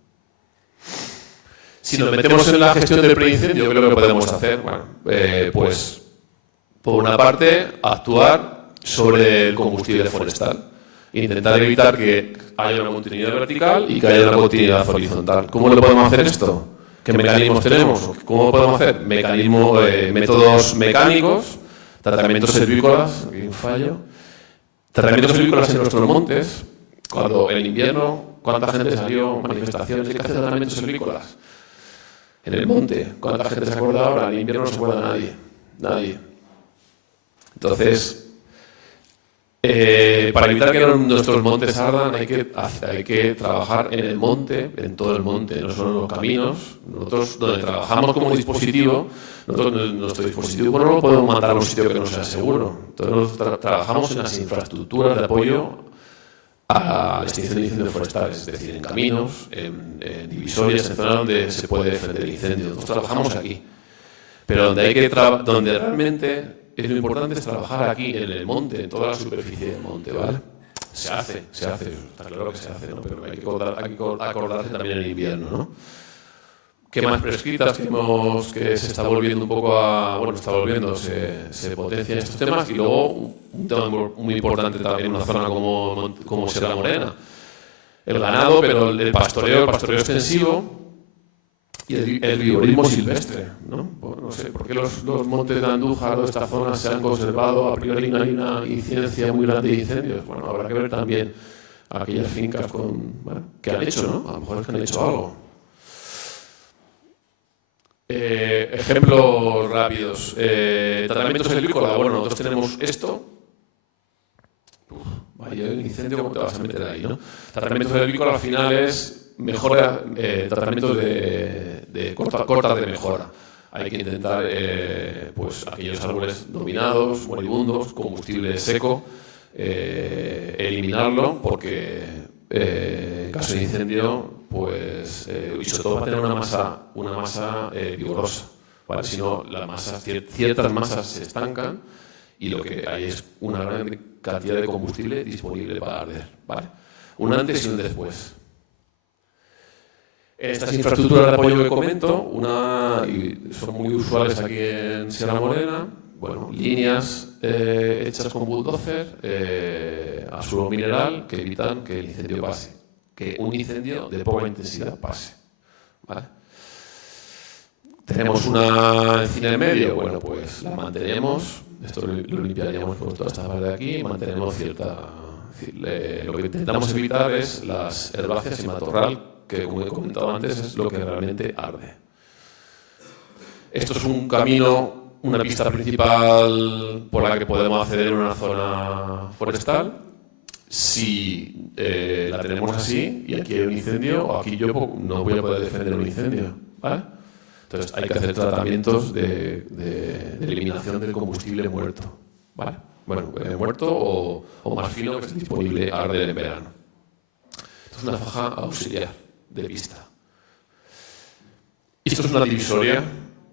Si nos metemos en la gestión del preincendio, ¿qué es lo que podemos hacer? Bueno, pues, por una parte, actuar sobre el combustible forestal. Intentar evitar que haya una continuidad vertical y que haya una continuidad horizontal. ¿Cómo lo podemos hacer esto? ¿Qué mecanismos tenemos? ¿Cómo lo podemos hacer? Métodos mecánicos, tratamientos silvícolas, aquí hay un fallo. Tratamientos silvícolas en nuestros montes, cuando en invierno, ¿cuánta gente salió? Manifestaciones, hay que hacer tratamientos silvícolas. En el monte, ¿cuánta gente se acuerda ahora? En invierno no se acuerda nadie. Nadie. Entonces, para evitar que nuestros montes ardan, hay que trabajar en el monte, en todo el monte, no solo en los caminos. Nosotros, donde trabajamos como dispositivo, nuestro dispositivo no lo podemos mandar a un sitio que no sea seguro. Entonces, nosotros trabajamos en las infraestructuras de apoyo a la extinción de incendios forestales, es decir, en caminos, en divisorias, en zonas donde se puede defender el incendio. Nosotros trabajamos aquí. Pero donde realmente es lo importante es trabajar aquí, en el monte, en toda la superficie del monte, ¿vale? Se hace, está claro que se hace, ¿no? Pero hay que acordarse también en invierno, ¿no? ¿Qué más prescritas que se está volviendo un poco a... Bueno, se potencian estos temas. Y luego un tema muy importante también en una zona como Sierra Morena. El ganado, pero el pastoreo extensivo y el vivorismo silvestre, ¿no? Pues no sé, ¿por qué los montes de Andújar o de esta zona se han conservado? A priori no hay una incidencia muy grande de incendios. Bueno, habrá que ver también aquellas fincas que han hecho, ¿no? A lo mejor es que han hecho algo. Ejemplos rápidos. Tratamientos silvícolas. Bueno, nosotros tenemos esto. Vaya, el incendio, ¿cómo te vas a meter ahí, no? Tratamientos silvícolas al final es mejora, tratamientos de corta de mejora. Hay que intentar, pues, aquellos árboles dominados, moribundos, combustible seco, eliminarlo, porque en caso de incendio, pues, y sobre todo va a tener una masa vigorosa, ¿vale? Si no, ciertas masas se estancan y lo que hay es una gran cantidad de combustible disponible para arder, ¿vale? Un antes y un después. Estas infraestructuras de apoyo que comento, y son muy usuales aquí en Sierra Morena, bueno, líneas hechas con bulldozer a suelo mineral que evitan que el incendio pase, que un incendio de poca intensidad pase, ¿vale? Tenemos una encina en medio, bueno, pues la mantenemos, esto lo limpiaríamos por toda esta parte de aquí, mantenemos lo que intentamos evitar es las herbáceas y matorral, que, como he comentado antes, es lo que realmente arde. Esto es un camino, una pista principal por la que podemos acceder a una zona forestal. Si la tenemos así y aquí hay un incendio, aquí yo no voy a poder defender un incendio, ¿vale? Entonces hay que hacer tratamientos de eliminación del combustible muerto, ¿vale? Bueno, muerto o más fino, que es disponible a arder en verano. Esto es una faja auxiliar de pista. Y esto es una divisoria.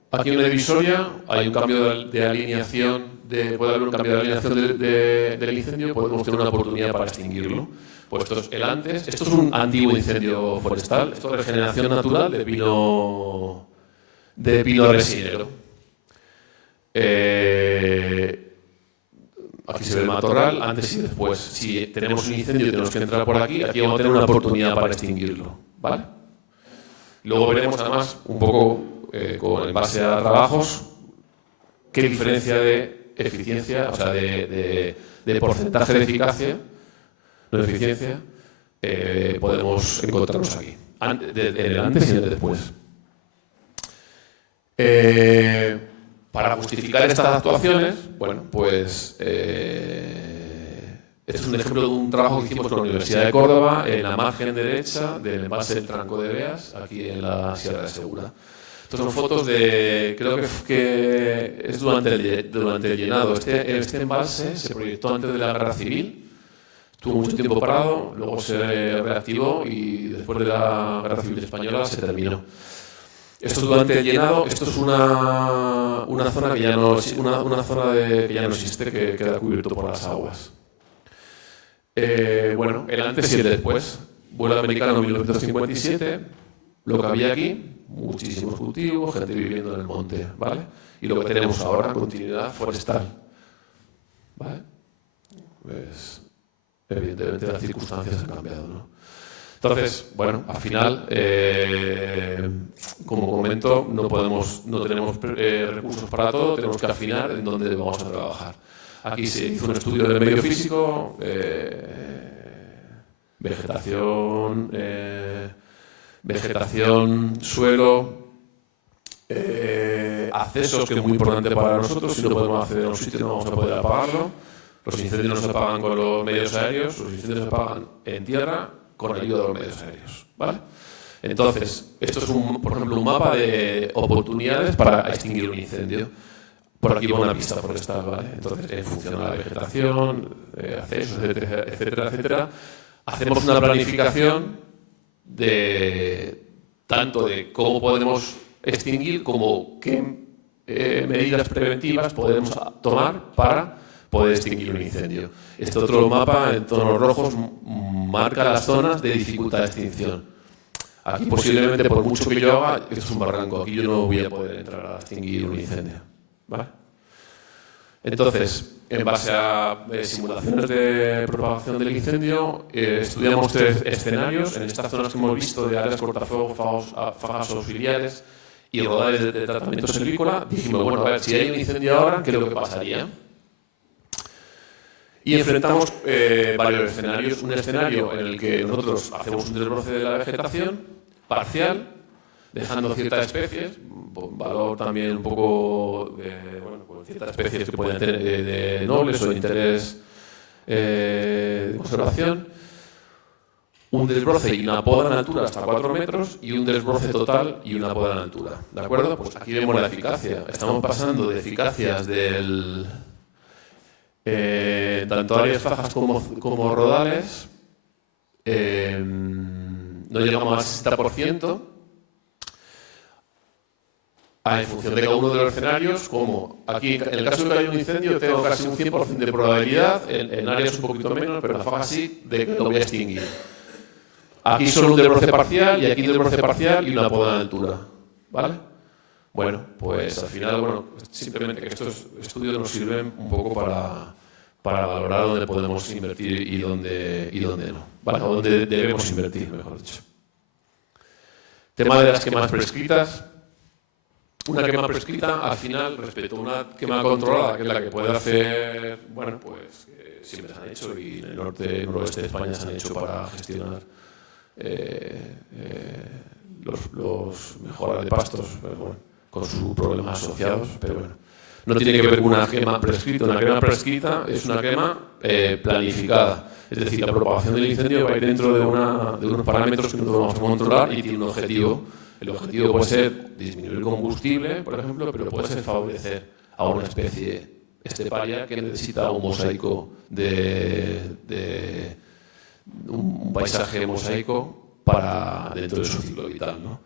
Aquí en una divisoria hay un cambio de alineación, puede haber un cambio de alineación del incendio, podemos tener una oportunidad para extinguirlo. Pues esto es el antes. Esto es un antiguo incendio forestal, esto es regeneración natural de pino resinero. Aquí se ve el matorral, antes y después. Si tenemos un incendio y tenemos que entrar por aquí vamos a tener una oportunidad para extinguirlo, ¿vale? Luego veremos además un poco, en base a trabajos, qué diferencia de eficiencia, o sea, de porcentaje de eficacia, no de eficiencia, podemos encontrarnos aquí, en el antes y en el después. Para justificar estas actuaciones, bueno, pues este es un ejemplo de un trabajo que hicimos con la Universidad de Córdoba en la margen derecha del embalse del Tranco de Beas, aquí en la Sierra de Segura. Estas son fotos creo que es durante el llenado. Este embalse se proyectó antes de la Guerra Civil, estuvo mucho tiempo parado, luego se reactivó y después de la Guerra Civil Española se terminó. Esto es durante el llenado, esto es una zona que ya no existe, que queda cubierto por las aguas. Bueno, el antes y el después. Vuelo americano 1957, lo que había aquí, muchísimos cultivos, gente viviendo en el monte, ¿vale? Y lo que tenemos ahora, continuidad forestal, ¿vale? Pues evidentemente las circunstancias han cambiado, ¿no? Entonces, bueno, al final, como comento, no tenemos recursos para todo, tenemos que afinar en dónde vamos a trabajar. Aquí se hizo un estudio del medio físico, vegetación, suelo, accesos, que es muy importante para nosotros. Si no podemos acceder a un sitio, no vamos a poder apagarlo. Los incendios no se apagan con los medios aéreos, los incendios se apagan en tierra con ayuda de los medios aéreos, ¿vale? Entonces, esto es, por ejemplo, un mapa de oportunidades para extinguir un incendio. Por aquí va una pista forestal, ¿vale? Entonces, en función de la vegetación, accesos, etcétera, etcétera, etcétera, hacemos una planificación tanto de cómo podemos extinguir como qué medidas preventivas podemos tomar para poder extinguir un incendio. Este otro mapa, en tonos rojos, marca las zonas de dificultad de extinción. Aquí posiblemente, por mucho que yo haga, esto es un barranco, aquí yo no voy a poder entrar a extinguir un incendio, ¿vale? Entonces, en base a simulaciones de propagación del incendio, estudiamos 3 escenarios. En estas zonas que hemos visto de áreas cortafuegos, fajas auxiliares y rodales de tratamiento silvícola, dijimos, bueno, a ver, si hay un incendio ahora, ¿qué es lo que pasaría? Y enfrentamos varios escenarios. Un escenario en el que nosotros hacemos un desbroce de la vegetación parcial, dejando ciertas especies, valor también un poco, pues ciertas especies que pueden tener de nobles o de interés de conservación, un desbroce y una poda en altura hasta 4 metros y un desbroce total y una poda en altura. ¿De acuerdo? Pues aquí vemos la eficacia. Estamos pasando de eficacias tanto áreas fajas como rodales, no llegamos al 60%, en función de cada uno de los escenarios, como aquí en el caso de que haya un incendio tengo casi un 100% de probabilidad, en áreas un poquito menos, pero en la faja sí, de que lo voy a extinguir. Aquí solo un desbroce parcial y aquí un desbroce parcial y una poda en altura, ¿vale? Bueno, pues al final, simplemente que estos estudios nos sirven un poco para valorar dónde podemos invertir y dónde no, ¿vale? O dónde debemos invertir, mejor dicho. Tema de las quemas prescritas. Una quema prescrita, al final, respecto a una quema controlada, que es la que puede hacer, pues siempre se han hecho, y en el norte y noroeste de España se han hecho para gestionar los mejoras de pastos, con sus problemas asociados, pero bueno. No tiene que ver con una quema prescrita. Una quema prescrita es una quema planificada. Es decir, la propagación del incendio va a ir dentro de unos parámetros que nosotros vamos a controlar y tiene un objetivo. El objetivo puede ser disminuir el combustible, por ejemplo, pero puede ser favorecer a una especie esteparia que necesita un mosaico un paisaje mosaico para dentro de su ciclo vital, ¿no?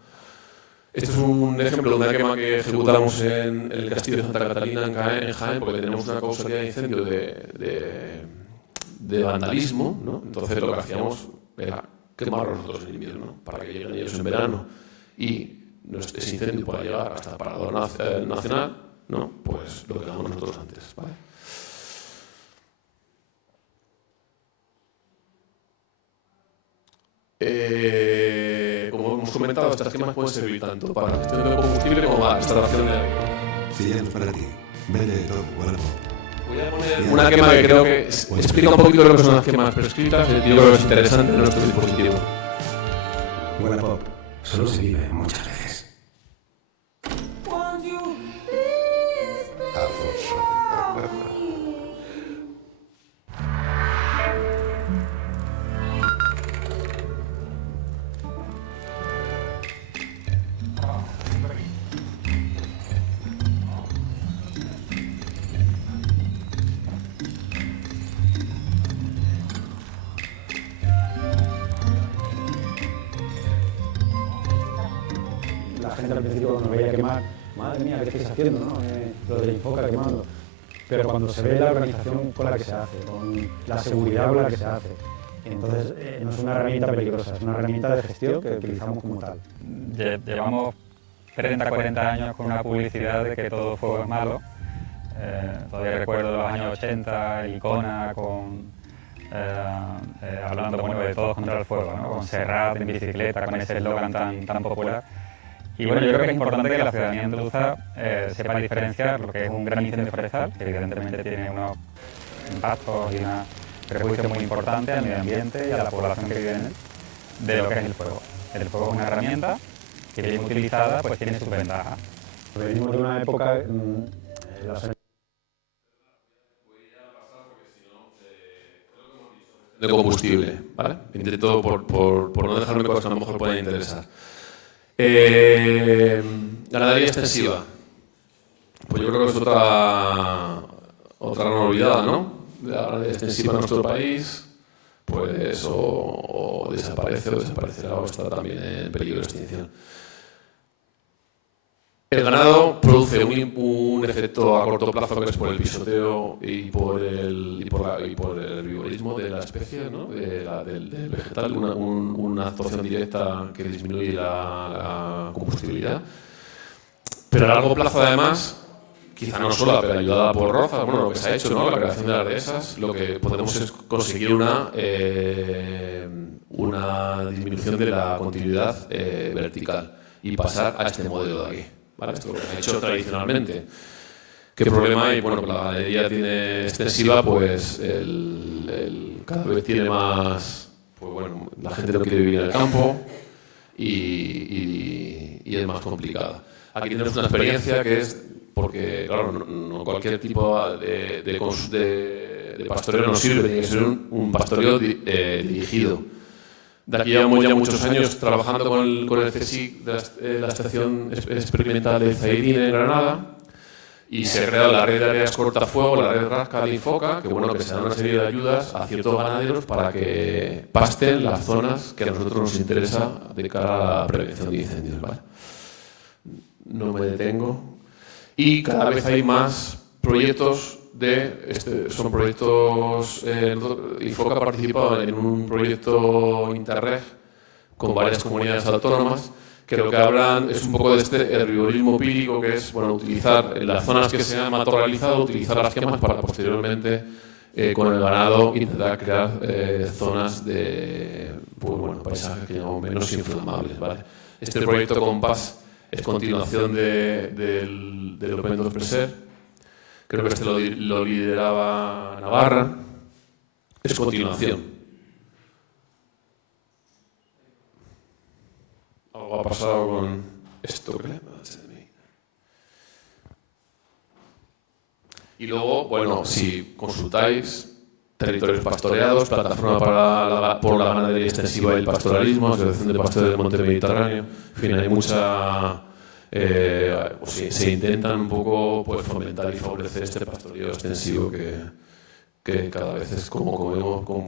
Este es un ejemplo de una quema que ejecutamos en el castillo de Santa Catalina, en Jaén, porque tenemos una causalidad de incendio de vandalismo, ¿no? Entonces lo que hacíamos era quemarlos nosotros en invierno, para que lleguen ellos en verano y ese incendio pueda llegar hasta el Parador Nacional, ¿no? Pues lo quemamos nosotros antes, ¿vale? Como hemos comentado, estas quemas pueden servir tanto para la gestión del combustible como para la extracción de agua. Cillanos para ti. Vende de todo, Wallapop. Voy a poner una quema que creo que explica un poquito lo que son las quemas prescritas. Yo creo que es interesante en nuestro dispositivo. Wallapop. Solo se vive muchas veces. La gente al principio cuando me veía quemar, madre mía, ¿qué estáis haciendo? ¿No? Lo del Infoca quemando. Pero cuando se ve la organización con la que se hace, con la seguridad con la que se hace, entonces no es una herramienta peligrosa, es una herramienta de gestión que utilizamos como tal. Llevamos 30, 40 años con una publicidad de que todo fuego es malo. Todavía recuerdo los años 80, el Icona con hablando bueno, de todos contra el fuego, ¿no? Con Serrat en bicicleta, con ese eslogan tan popular. Y bueno, yo creo que es importante que la ciudadanía andaluza sepa diferenciar lo que es un gran incendio forestal, que evidentemente tiene unos impactos y una perjuicio muy importante al medio ambiente y a la población que vive en él, de lo que es el fuego. El fuego es una herramienta que bien utilizada pues tiene sus ventajas. Venimos de una época... de combustible, ¿vale? Intento por no dejarme cosas que a lo mejor pueden interesar. Ganadería extensiva. Pues yo creo que es otra no olvidada, ¿no? La ganadería extensiva en nuestro país, pues o desaparece o desaparecerá o está también en peligro de extinción. El ganado produce un efecto a corto plazo que es por el pisoteo y por el herborivismo de la especie, ¿no? del vegetal, una actuación directa que disminuye la combustibilidad. Pero a largo plazo, además, quizá no sola, pero ayudada por Rozas, bueno, lo que se ha hecho, ¿no? La creación de las dehesas, lo que podemos es conseguir una disminución de la continuidad vertical y pasar a este modelo de aquí. ¿Vale? Esto es lo que se ha hecho tradicionalmente. ¿Qué problema hay? Bueno, pues la ganadería tiene extensiva, pues cada vez tiene más, pues bueno, la gente no quiere vivir en el campo y es más complicada. Aquí tenemos una experiencia que es, porque claro, no cualquier tipo de pastoreo nos sirve, tiene que ser un pastoreo dirigido. De aquí llevamos ya muchos años trabajando con el CSIC de la Estación Experimental de Zairín en Granada y se ha creado la red de áreas cortafuego, la red Rasca de Infoca, que bueno, que se dan una serie de ayudas a ciertos ganaderos para que pasten las zonas que a nosotros nos interesa de cara a la prevención de incendios, ¿vale? No me detengo. Y cada vez hay más proyectos son proyectos, Infoca ha participado en un proyecto Interreg con varias comunidades autónomas que lo que hablan es un poco de este herbivorismo pírico, que es bueno, utilizar en las zonas que se han matorralizado, utilizar las quemas para posteriormente con el ganado intentar crear zonas de pues, bueno, paisajes que llamamos menos inflamables, ¿vale? Este proyecto Compás es continuación del Open 2 Preser. Creo que este lo lideraba Navarra. Es continuación. Algo ha pasado con esto, creo. Y luego, bueno, si consultáis territorios pastoreados, plataforma por la ganadería extensiva y el pastoralismo, Asociación de Pastores del Monte Mediterráneo, en fin, hay mucha... se intentan un poco pues, fomentar y favorecer este pastoreo extensivo que cada vez es, como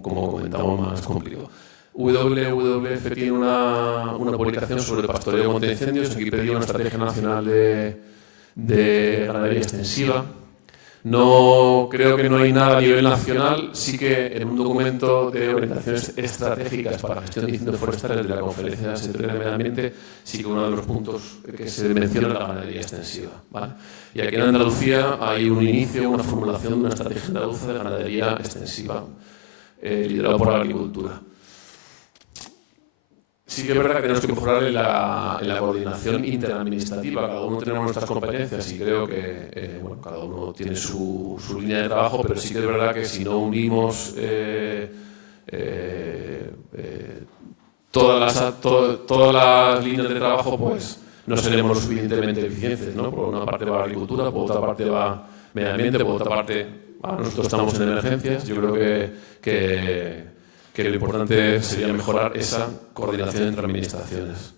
comentamos, más complicado. WWF tiene una publicación sobre el pastoreo contra incendios. Aquí pedí una estrategia nacional de ganadería extensiva. No creo que no hay nada a nivel nacional, sí que en un documento de orientaciones estratégicas para la gestión de incendios forestales de la Conferencia Sectorial de Medio Ambiente, sí que uno de los puntos que se menciona es la ganadería extensiva, ¿vale? Y aquí en Andalucía hay un inicio, una formulación de una estrategia andaluza de ganadería extensiva, liderada por la agricultura. Sí que es verdad que tenemos que mejorar en la coordinación interadministrativa. Cada uno tenemos nuestras competencias y creo que bueno, cada uno tiene su línea de trabajo, pero sí que es verdad que si no unimos todas las líneas de trabajo, pues no seremos lo suficientemente eficientes, ¿no? Por una parte va la agricultura, por otra parte va medio ambiente, por otra parte nosotros estamos en emergencias. Yo creo que lo importante sería mejorar esa coordinación entre administraciones.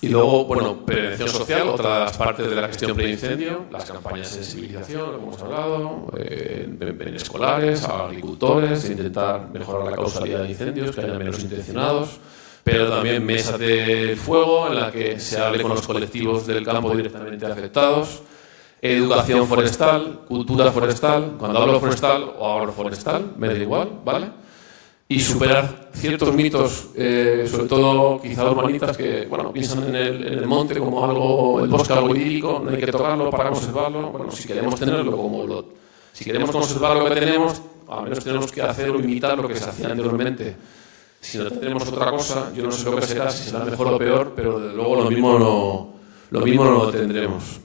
Y luego, bueno, prevención social, otra de las partes de la gestión preincendio, las campañas de sensibilización, como hemos hablado, en escolares, a agricultores, intentar mejorar la causalidad de incendios, que haya menos intencionados, pero también mesas de fuego en la que se hable con los colectivos del campo directamente afectados. Educación forestal, cultura forestal, cuando hablo forestal o agroforestal, me da igual, ¿vale? Y superar ciertos mitos, sobre todo quizá los manitas que, bueno, piensan en el monte como algo, el bosque algo idílico, no hay que tocarlo para conservarlo. Bueno, si queremos tenerlo si queremos conservar lo que tenemos, al menos tenemos que hacer o imitar lo que se hacía anteriormente. Si no tenemos otra cosa, yo no sé lo que será, si será mejor o peor, pero desde luego lo mismo no lo tendremos,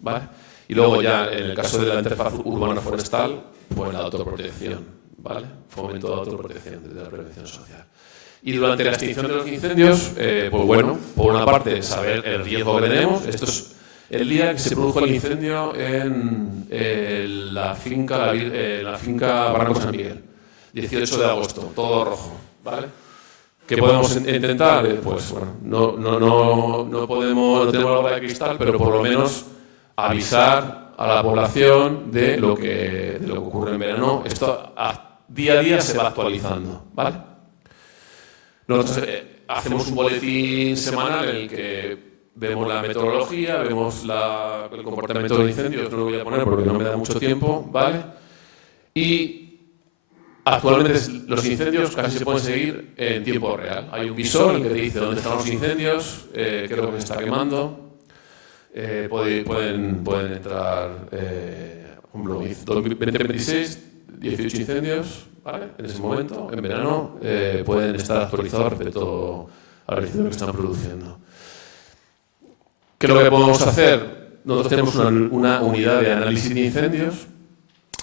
¿vale? Y luego ya, en el caso de la interfaz urbano-forestal, pues la autoprotección, ¿vale? Fomento de autoprotección desde la prevención social. Y durante la extinción de los incendios, pues bueno, por una parte, saber el riesgo que tenemos. Esto es el día que se produjo el incendio en la finca Barranco San Miguel, 18 de agosto, todo rojo, ¿vale? ¿Qué podemos intentar? Pues bueno, no tenemos la bola de cristal, pero por lo menos avisar a la población de lo que ocurre en verano. Esto día a día se va actualizando, ¿vale? Nosotros hacemos un boletín semanal en el que vemos la meteorología, vemos el comportamiento de incendios, no lo voy a poner porque no me da mucho tiempo, ¿vale? Y actualmente los incendios casi se pueden seguir en tiempo real. Hay un visor en el que te dice dónde están los incendios, qué es lo que se está quemando. Pueden entrar, por ejemplo, 2026, 18 incendios, ¿vale? En ese momento, en verano, pueden estar actualizados respecto a los incendios que están produciendo. ¿Qué es lo que podemos hacer? Nosotros tenemos una unidad de análisis de incendios,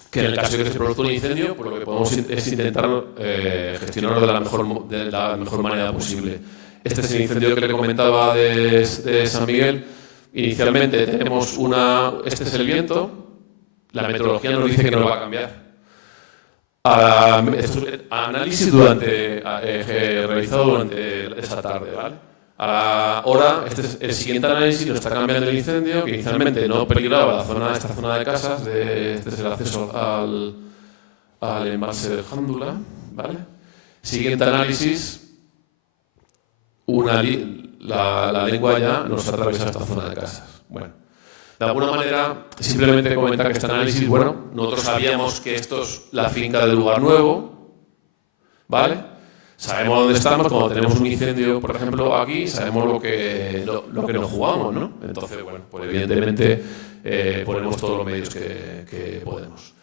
que en el caso de que se produzca un incendio, pues lo que podemos es intentar gestionarlo de la mejor manera posible. Este es el incendio que le comentaba de San Miguel. Inicialmente tenemos este es el viento, la meteorología nos dice que no lo va a cambiar. Análisis realizado durante esa tarde, ¿vale? Ahora, este es el siguiente análisis, nos está cambiando el incendio, que inicialmente no peligraba esta zona de casas, este es el acceso al embalse de Jándula, ¿vale? Siguiente análisis, la lengua ya nos ha atravesado esta zona de casas. Bueno, de alguna manera, simplemente comentar que este análisis, bueno, nosotros sabíamos que esto es la finca del lugar nuevo, ¿vale? Sabemos dónde estamos, cuando tenemos un incendio, por ejemplo, aquí, sabemos lo que nos jugamos, ¿no? Entonces, bueno, pues evidentemente ponemos todos los medios que podemos.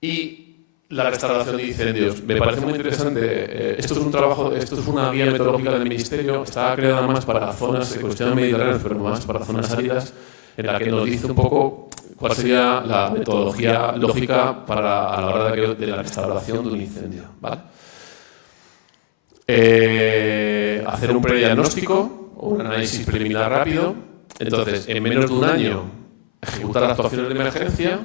Y la restauración de incendios. Me parece muy interesante. Esto es una guía metodológica del Ministerio, está creada más para zonas ecosistemas mediterráneos, pero más para zonas áridas, en la que nos dice un poco cuál sería la metodología lógica a la hora de la restauración de un incendio, ¿vale? Hacer un prediagnóstico o un análisis preliminar rápido. Entonces, en menos de un año, ejecutar actuaciones de emergencia,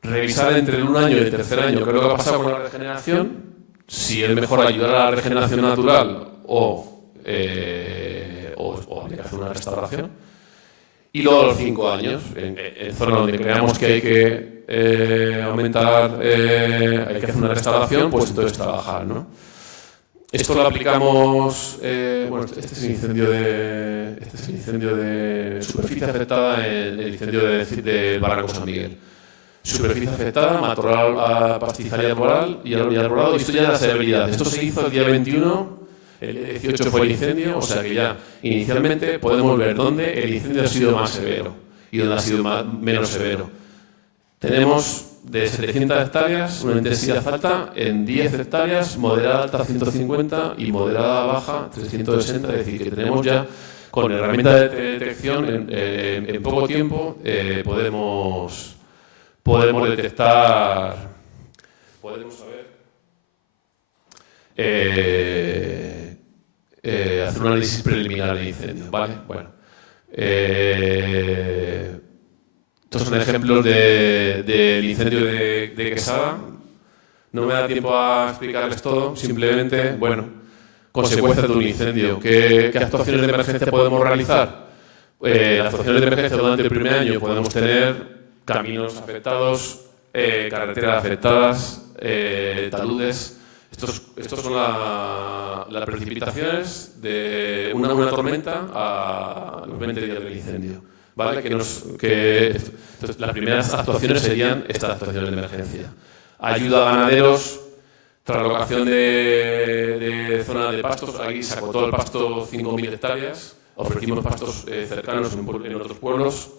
revisar entre el 1 año y el tercer año qué es lo que ha pasado con la regeneración, si es mejor ayudar a la regeneración natural o hay que hacer una restauración. Y luego a los 5 años, en zonas donde creamos que hay que aumentar, hay que hacer una restauración, pues entonces trabajar, ¿no? Esto lo aplicamos, bueno, este es el incendio de superficie afectada en el incendio de Barranco San Miguel. Superficie afectada, matorral, pastizal y arbolado, y esto ya es la severidad. Esto se hizo el día 21, el día 18 fue el incendio, o sea que ya inicialmente podemos ver dónde el incendio ha sido más severo y dónde ha sido menos severo. Tenemos de 700 hectáreas, una intensidad alta en 10 hectáreas, moderada alta 150 y moderada baja 360, es decir, que tenemos ya con herramientas de detección en poco tiempo podemos detectar, podemos saber, hacer un análisis preliminar de incendio, ¿vale? Bueno, estos son ejemplos del incendio de Quesada. No me da tiempo a explicarles todo, simplemente, bueno, consecuencias de un incendio. ¿Qué actuaciones de emergencia podemos realizar? Las actuaciones de emergencia durante el primer año podemos tener caminos afectados, carreteras afectadas, taludes. Estos son las precipitaciones de una tormenta a los 20 días del incendio. ¿Vale? Entonces, las primeras actuaciones serían estas actuaciones de emergencia. Ayuda a ganaderos, traslocación de zona de pastos. Aquí se acotó el pasto 5.000 hectáreas. Ofrecimos pastos cercanos en otros pueblos.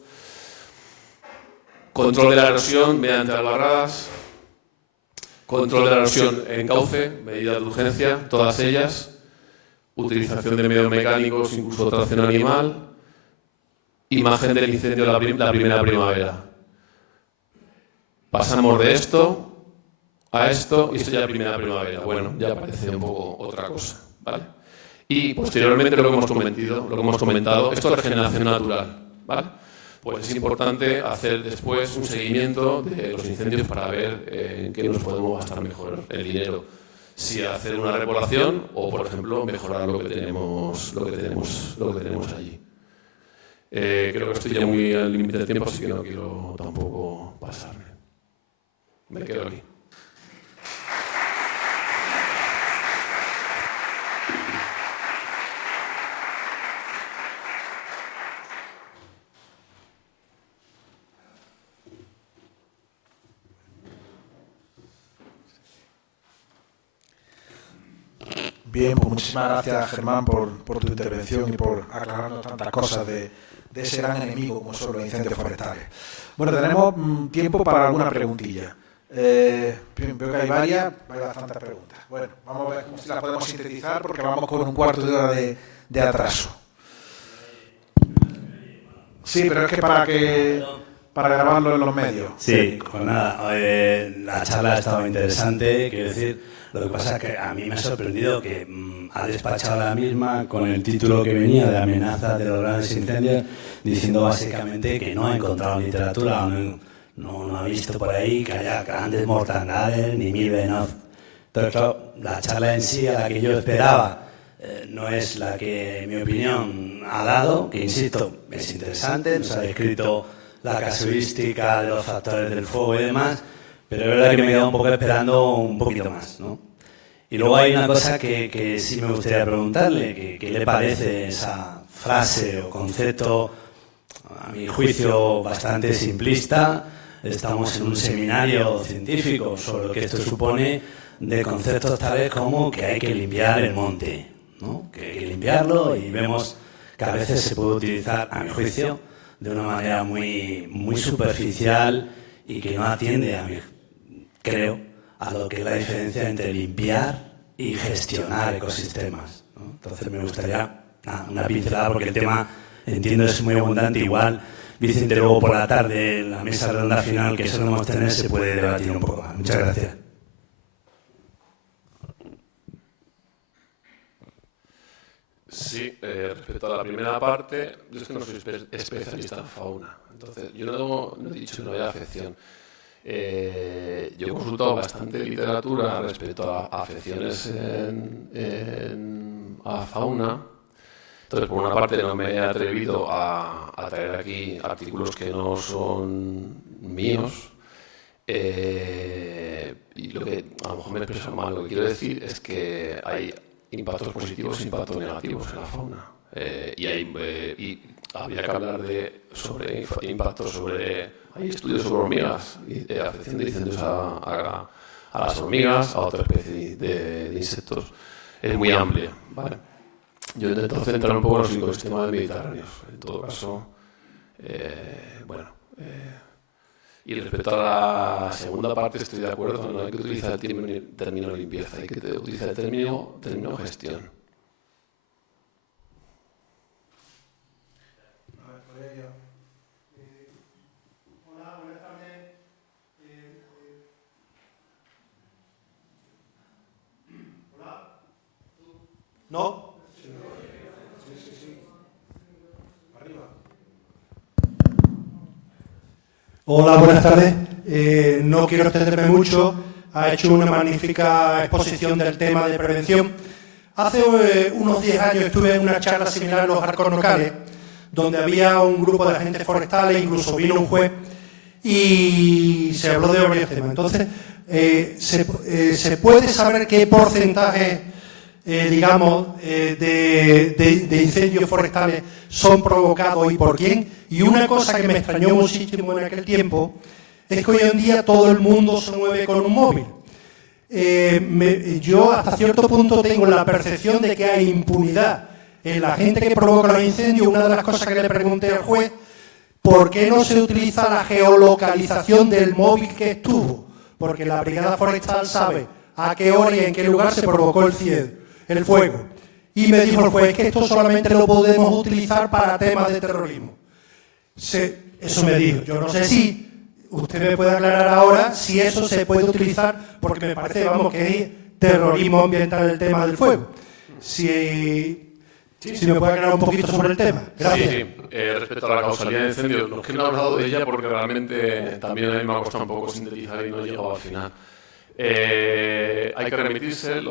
Control de la erosión mediante albarradas. control de la erosión en cauce, medidas de urgencia, todas ellas, utilización de medios mecánicos, incluso tracción animal, imagen del incendio de la primera primavera. Pasamos de esto a esto y esto ya es primera primavera. Bueno, ya parece un poco otra cosa, ¿vale? Y posteriormente lo que hemos comentado, esto es regeneración natural, ¿vale? Pues es importante hacer después un seguimiento de los incendios para ver en qué nos podemos gastar mejor el dinero. Si hacer una repoblación o, por ejemplo, mejorar lo que tenemos allí. Creo que estoy ya muy al límite del tiempo, así que no quiero tampoco pasarme. Me quedo aquí. Bien, pues muchísimas gracias, Germán, por tu intervención y por aclararnos tantas cosas de ese gran enemigo como son los incendios forestales. Bueno, tenemos tiempo para alguna preguntilla. Veo que hay bastantes preguntas. Bueno, vamos a ver si las podemos sintetizar porque vamos con un cuarto de hora de atraso. Sí, pero es que para grabarlo en los medios. Sí, pues nada, la charla ha estado interesante, quiero decir. Lo que pasa es que a mí me ha sorprendido que ha despachado la misma con el título que venía de amenaza de los grandes incendios, diciendo básicamente que no ha encontrado literatura, no ha visto por ahí que haya grandes mortandades ni mil venos. Entonces, claro, la charla en sí a la que yo esperaba no es la que, en mi opinión, ha dado, que insisto, es interesante, nos ha descrito la casuística de los factores del fuego y demás, pero es verdad que me he quedado un poco esperando un poquito más, ¿no? Y luego hay una cosa que sí me gustaría preguntarle, ¿qué le parece esa frase o concepto, a mi juicio, bastante simplista? Estamos en un seminario científico sobre lo que esto supone, de conceptos tales como que hay que limpiar el monte, ¿no? Que hay que limpiarlo, y vemos que a veces se puede utilizar, a mi juicio, de una manera muy superficial y que no atiende, creo, a lo que es la diferencia entre limpiar y gestionar ecosistemas, ¿no? Entonces me gustaría una pincelada, porque el tema, entiendo, es muy abundante. Igual, Vicente, luego por la tarde, en la mesa redonda final que solemos tener, se puede debatir un poco más. Muchas gracias. Sí, respecto a la primera parte, yo es que no soy especialista en fauna, entonces yo no he dicho que no haya afección. Yo he consultado bastante literatura respecto a afecciones a fauna. Entonces, por una parte, no me he atrevido a traer aquí artículos que no son míos. Y lo que a lo mejor me expreso mal, lo que quiero decir es que hay impactos positivos e impactos negativos en la fauna. Y habría que hablar sobre impactos sobre... Hay estudios sobre hormigas, afección de incendios a las hormigas, a otra especie de insectos. Es muy amplio, ¿vale? Yo intento centrar un poco en los ecosistemas mediterráneos. En todo caso, y respecto a la segunda parte estoy de acuerdo, no hay que utilizar el término limpieza, hay que utilizar el término gestión. ¿No? Arriba. Hola, buenas tardes. No quiero extenderme mucho. Ha hecho una magnífica exposición del tema de prevención. Hace unos 10 años estuve en una charla similar en los arcos locales, donde había un grupo de agentes forestales, incluso vino un juez, y se habló de varios temas. Entonces, ¿se puede saber qué porcentaje de incendios forestales son provocados y por quién? Y una cosa que me extrañó muchísimo en aquel tiempo es que hoy en día todo el mundo se mueve con un móvil. Yo hasta cierto punto tengo la percepción de que hay impunidad en la gente que provoca los incendios. Una de las cosas que le pregunté al juez, ¿por qué no se utiliza la geolocalización del móvil que estuvo? porque la brigada forestal sabe a qué hora y en qué lugar se provocó el fuego. Y me dijo el juez que esto solamente lo podemos utilizar para temas de terrorismo. Eso me dijo. Yo no sé si usted me puede aclarar ahora si eso se puede utilizar, porque me parece, vamos, que es terrorismo ambiental el tema del fuego. Si me puede aclarar un poquito sobre el tema. Gracias. Sí, respecto a la causalidad de incendio, no es que no he hablado de ella porque realmente también a mí me ha costado un poco sintetizar y no he llegado al final. Hay que remitirse,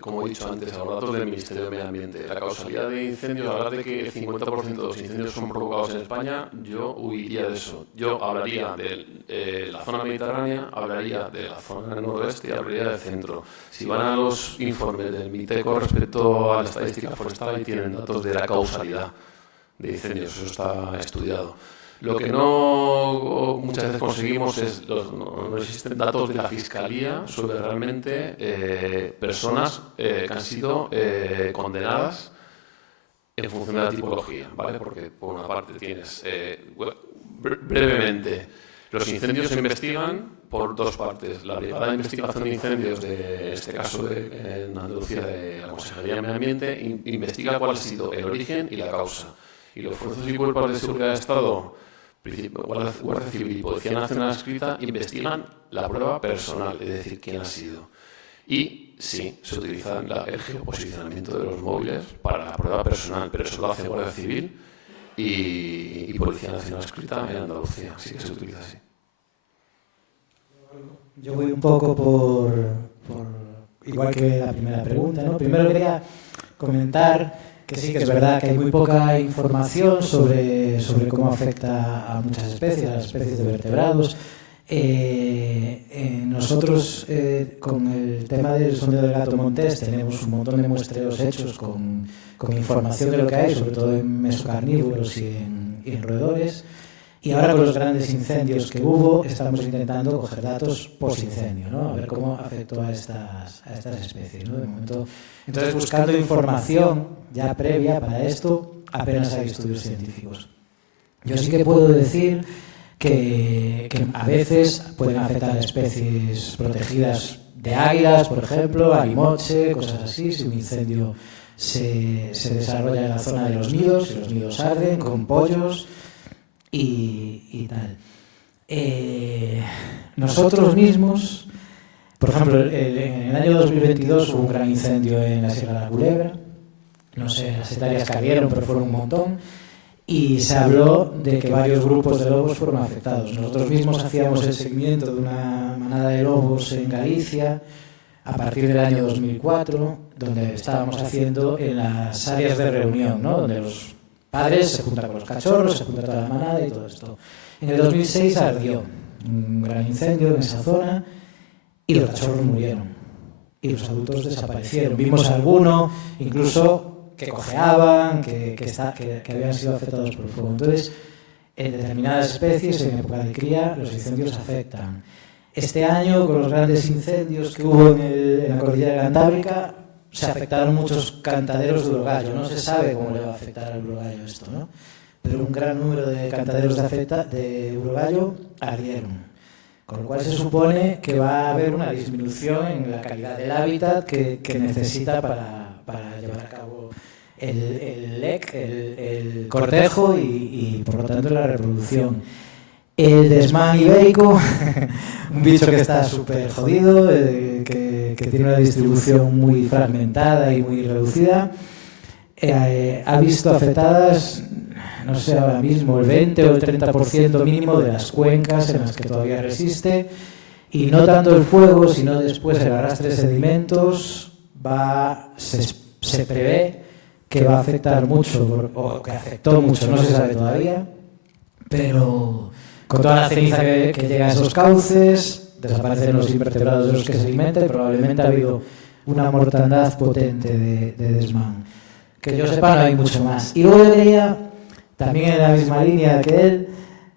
como he dicho antes, a los datos del Ministerio de Medio Ambiente. La causalidad de incendios, hablar de que el 50% de los incendios son provocados en España, yo huiría de eso. Yo hablaría de la zona mediterránea, hablaría de la zona noroeste y hablaría del centro. Si van a los informes del MITECO respecto a la estadística forestal, ahí tienen datos de la causalidad de incendios, eso está estudiado. Lo que no muchas veces conseguimos es, no existen datos de la Fiscalía sobre realmente personas que han sido condenadas en función de la tipología, ¿vale? Porque por una parte tienes, brevemente, los incendios se investigan por dos partes. La Brigada de Investigación de Incendios, en este caso en Andalucía, de la Consejería de Medio Ambiente, investiga cuál ha sido el origen y la causa. Y los fuerzos y cuerpos de seguridad de Estado, Guardia Civil y Policía Nacional Adscrita, investigan la prueba personal, es decir, quién ha sido. Y sí, se utiliza el geoposicionamiento de los móviles para la prueba personal, pero eso lo hace Guardia Civil y Policía Nacional Adscrita en Andalucía, así que se utiliza así. Yo voy un poco por igual que la primera pregunta, ¿no? Primero quería comentar que sí, que es verdad que hay muy poca información sobre cómo afecta a muchas especies, a las especies de vertebrados. Nosotros, con el tema del sondeo del gato montés, tenemos un montón de muestreos hechos con información de lo que hay, sobre todo en mesocarnívoros y en roedores. Y ahora con los grandes incendios que hubo, estamos intentando coger datos post-incendio, ¿no? A ver cómo afectó a estas especies, ¿no? De momento, entonces, buscando información ya previa para esto, apenas hay estudios científicos. Yo sí que puedo decir que a veces pueden afectar a especies protegidas de águilas, por ejemplo, alimoche, cosas así, si un incendio se desarrolla en la zona de los nidos, si los nidos arden, con pollos y tal. Nosotros mismos, por ejemplo, en el año 2022 hubo un gran incendio en la Sierra de la Culebra, no sé las hectáreas que habieron, pero fueron un montón, y se habló de que varios grupos de lobos fueron afectados. Nosotros mismos hacíamos el seguimiento de una manada de lobos en Galicia a partir del año 2004, donde estábamos haciendo en las áreas de reunión, ¿no? Donde los padres se juntan con los cachorros, se junta toda la manada y todo esto. En el 2006 ardió un gran incendio en esa zona y los cachorros murieron y los adultos desaparecieron. Vimos alguno incluso que cojeaban, que habían sido afectados por el fuego. Entonces, en determinadas especies, en época de cría, los incendios afectan. Este año, con los grandes incendios que hubo en la cordillera cantábrica, se afectaron muchos cantaderos de urogallo. No se sabe cómo le va a afectar al urogallo esto, ¿no? Pero un gran número de cantaderos de urogallo ardieron. Con lo cual se supone que va a haber una disminución en la calidad del hábitat que necesita para llevar a cabo el lec, el cortejo y por lo tanto la reproducción. El desmán ibérico, un bicho que está súper jodido, que tiene una distribución muy fragmentada y muy reducida, ha visto afectadas, no sé ahora mismo, el 20 o el 30% mínimo de las cuencas en las que todavía resiste, y no tanto el fuego, sino después el arrastre de sedimentos se prevé que va a afectar mucho, o que afectó mucho, no se sabe todavía, pero con toda la ceniza que llega a esos cauces, desaparecen los invertebrados de los que se alimenta y probablemente ha habido una mortandad potente de desmán. Que yo sepa, no hay mucho más. Y luego yo quería, también en la misma línea que él,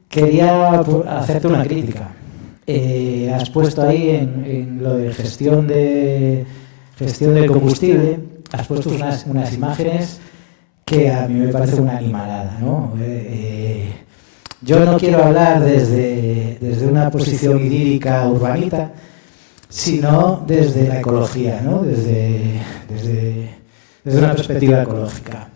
quería hacerte una crítica. Has puesto ahí en lo de gestión del combustible, has puesto unas imágenes que a mí me parece una animalada, ¿no? Yo no quiero hablar desde una posición idílica urbanita, sino desde la ecología, ¿no? desde una perspectiva ecológica.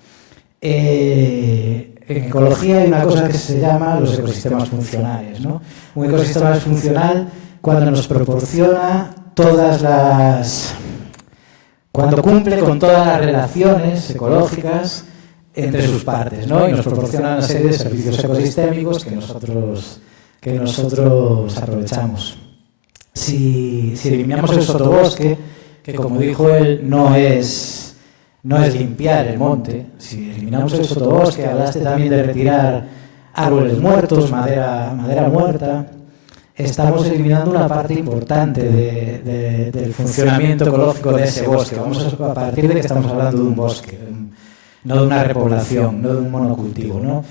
En ecología hay una cosa que se llama los ecosistemas funcionales, ¿no? Un ecosistema es funcional cuando nos proporciona cuando cumple con todas las relaciones ecológicas entre sus partes, ¿no? Y nos proporciona una serie de servicios ecosistémicos que nosotros aprovechamos. Si eliminamos el sotobosque, que como dijo él, no es limpiar el monte, si eliminamos el sotobosque, hablaste también de retirar árboles muertos, madera muerta, estamos eliminando una parte importante del funcionamiento ecológico de ese bosque. Vamos a partir de que estamos hablando de un bosque, no de una repoblación, no de un monocultivo, ¿no?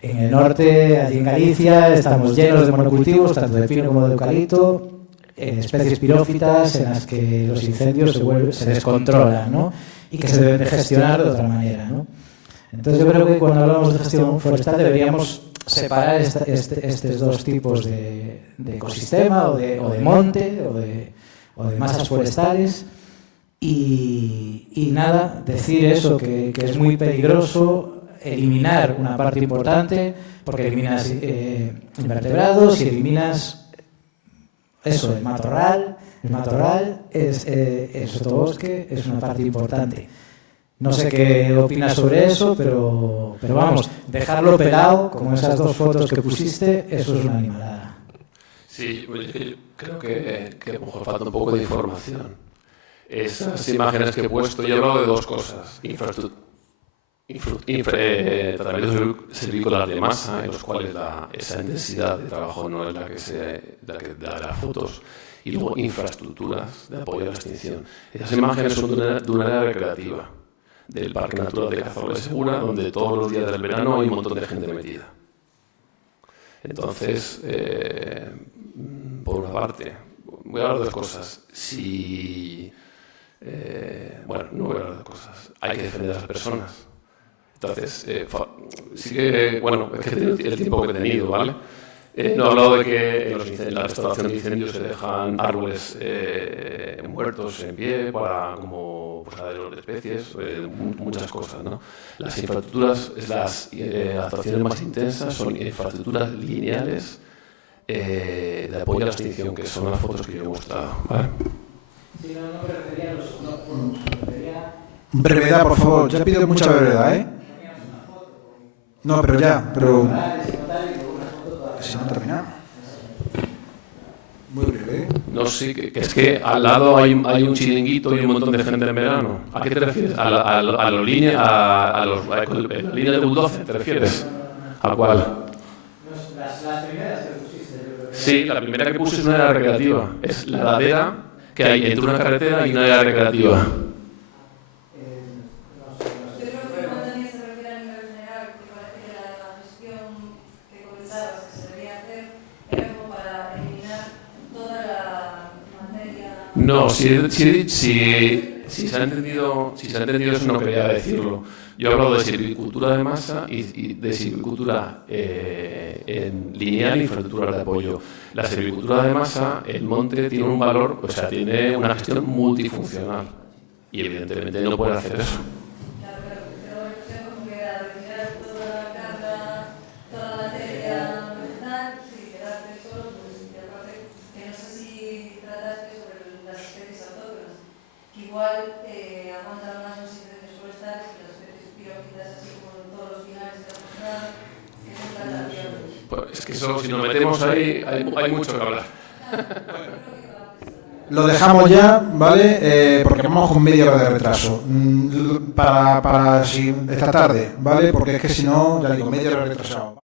En el norte, allí en Galicia, estamos llenos de monocultivos, tanto de pino como de eucalipto, especies pirófitas en las que los incendios se descontrolan, ¿no? Y que se deben de gestionar de otra manera, ¿no? Entonces yo creo que cuando hablamos de gestión forestal deberíamos separar estos dos tipos de ecosistema o de monte o de masas forestales y nada, decir eso, que es muy peligroso eliminar una parte importante porque eliminas invertebrados y eliminas eso, el matorral, el sotobosque es una parte importante. No sé qué opinas sobre eso, pero vamos, dejarlo pelado, como esas dos fotos que pusiste, eso es una animalada. Sí, yo creo que a lo mejor falta un poco de información. Esas imágenes que he puesto, yo hablo de dos cosas. Tratamientos silvícolas de masa, en los cuales esa intensidad de trabajo no es la que da las fotos, y luego infraestructuras de apoyo a la extinción. Esas imágenes son de una área recreativa, del Parque Natural de Cazorla de Segura, donde todos los días del verano hay un montón de gente metida. Entonces, por una parte, voy a hablar de dos cosas. Bueno, no voy a hablar de cosas. Hay que defender a las personas. Entonces, sí que, bueno, es que el tiempo que he tenido, ¿vale? No he hablado de que en la restauración de incendios se dejan árboles muertos en pie como posaderos de especies, muchas cosas, ¿no? Las infraestructuras, las actuaciones más intensas son infraestructuras lineales de apoyo a la extinción, que son las fotos que yo he mostrado, ¿vale? Sí, no me refería a los... Brevedad, por favor. Ya pido mucha brevedad, ¿eh? No, pero si no terminamos. Muy breve. No, sí, que es que al lado hay un chiringuito y un montón de gente en verano. ¿A qué te refieres? ¿A la línea de bulldozer te refieres? ¿A cuál? Las primeras que pusiste. Sí, la primera que puse es una área recreativa. Es la ladera que hay entre una carretera y una área recreativa. No, si se ha entendido eso no quería decirlo. Yo he hablado de silvicultura de masa y de silvicultura lineal y infraestructuras de apoyo. La silvicultura de masa, el monte tiene un valor, o sea, tiene una gestión multifuncional y evidentemente no puede hacer eso. Igual aguantan más los incendios forestales que las especies pirófitas, así como todos los finales de la jornada, que son plantaciones. Pues es que eso, si nos metemos ahí, hay mucho que hablar. Lo dejamos ya, ¿vale? Porque vamos con media hora de retraso. Para esta tarde, ¿vale? Porque es que si no, ya digo, media hora retrasado.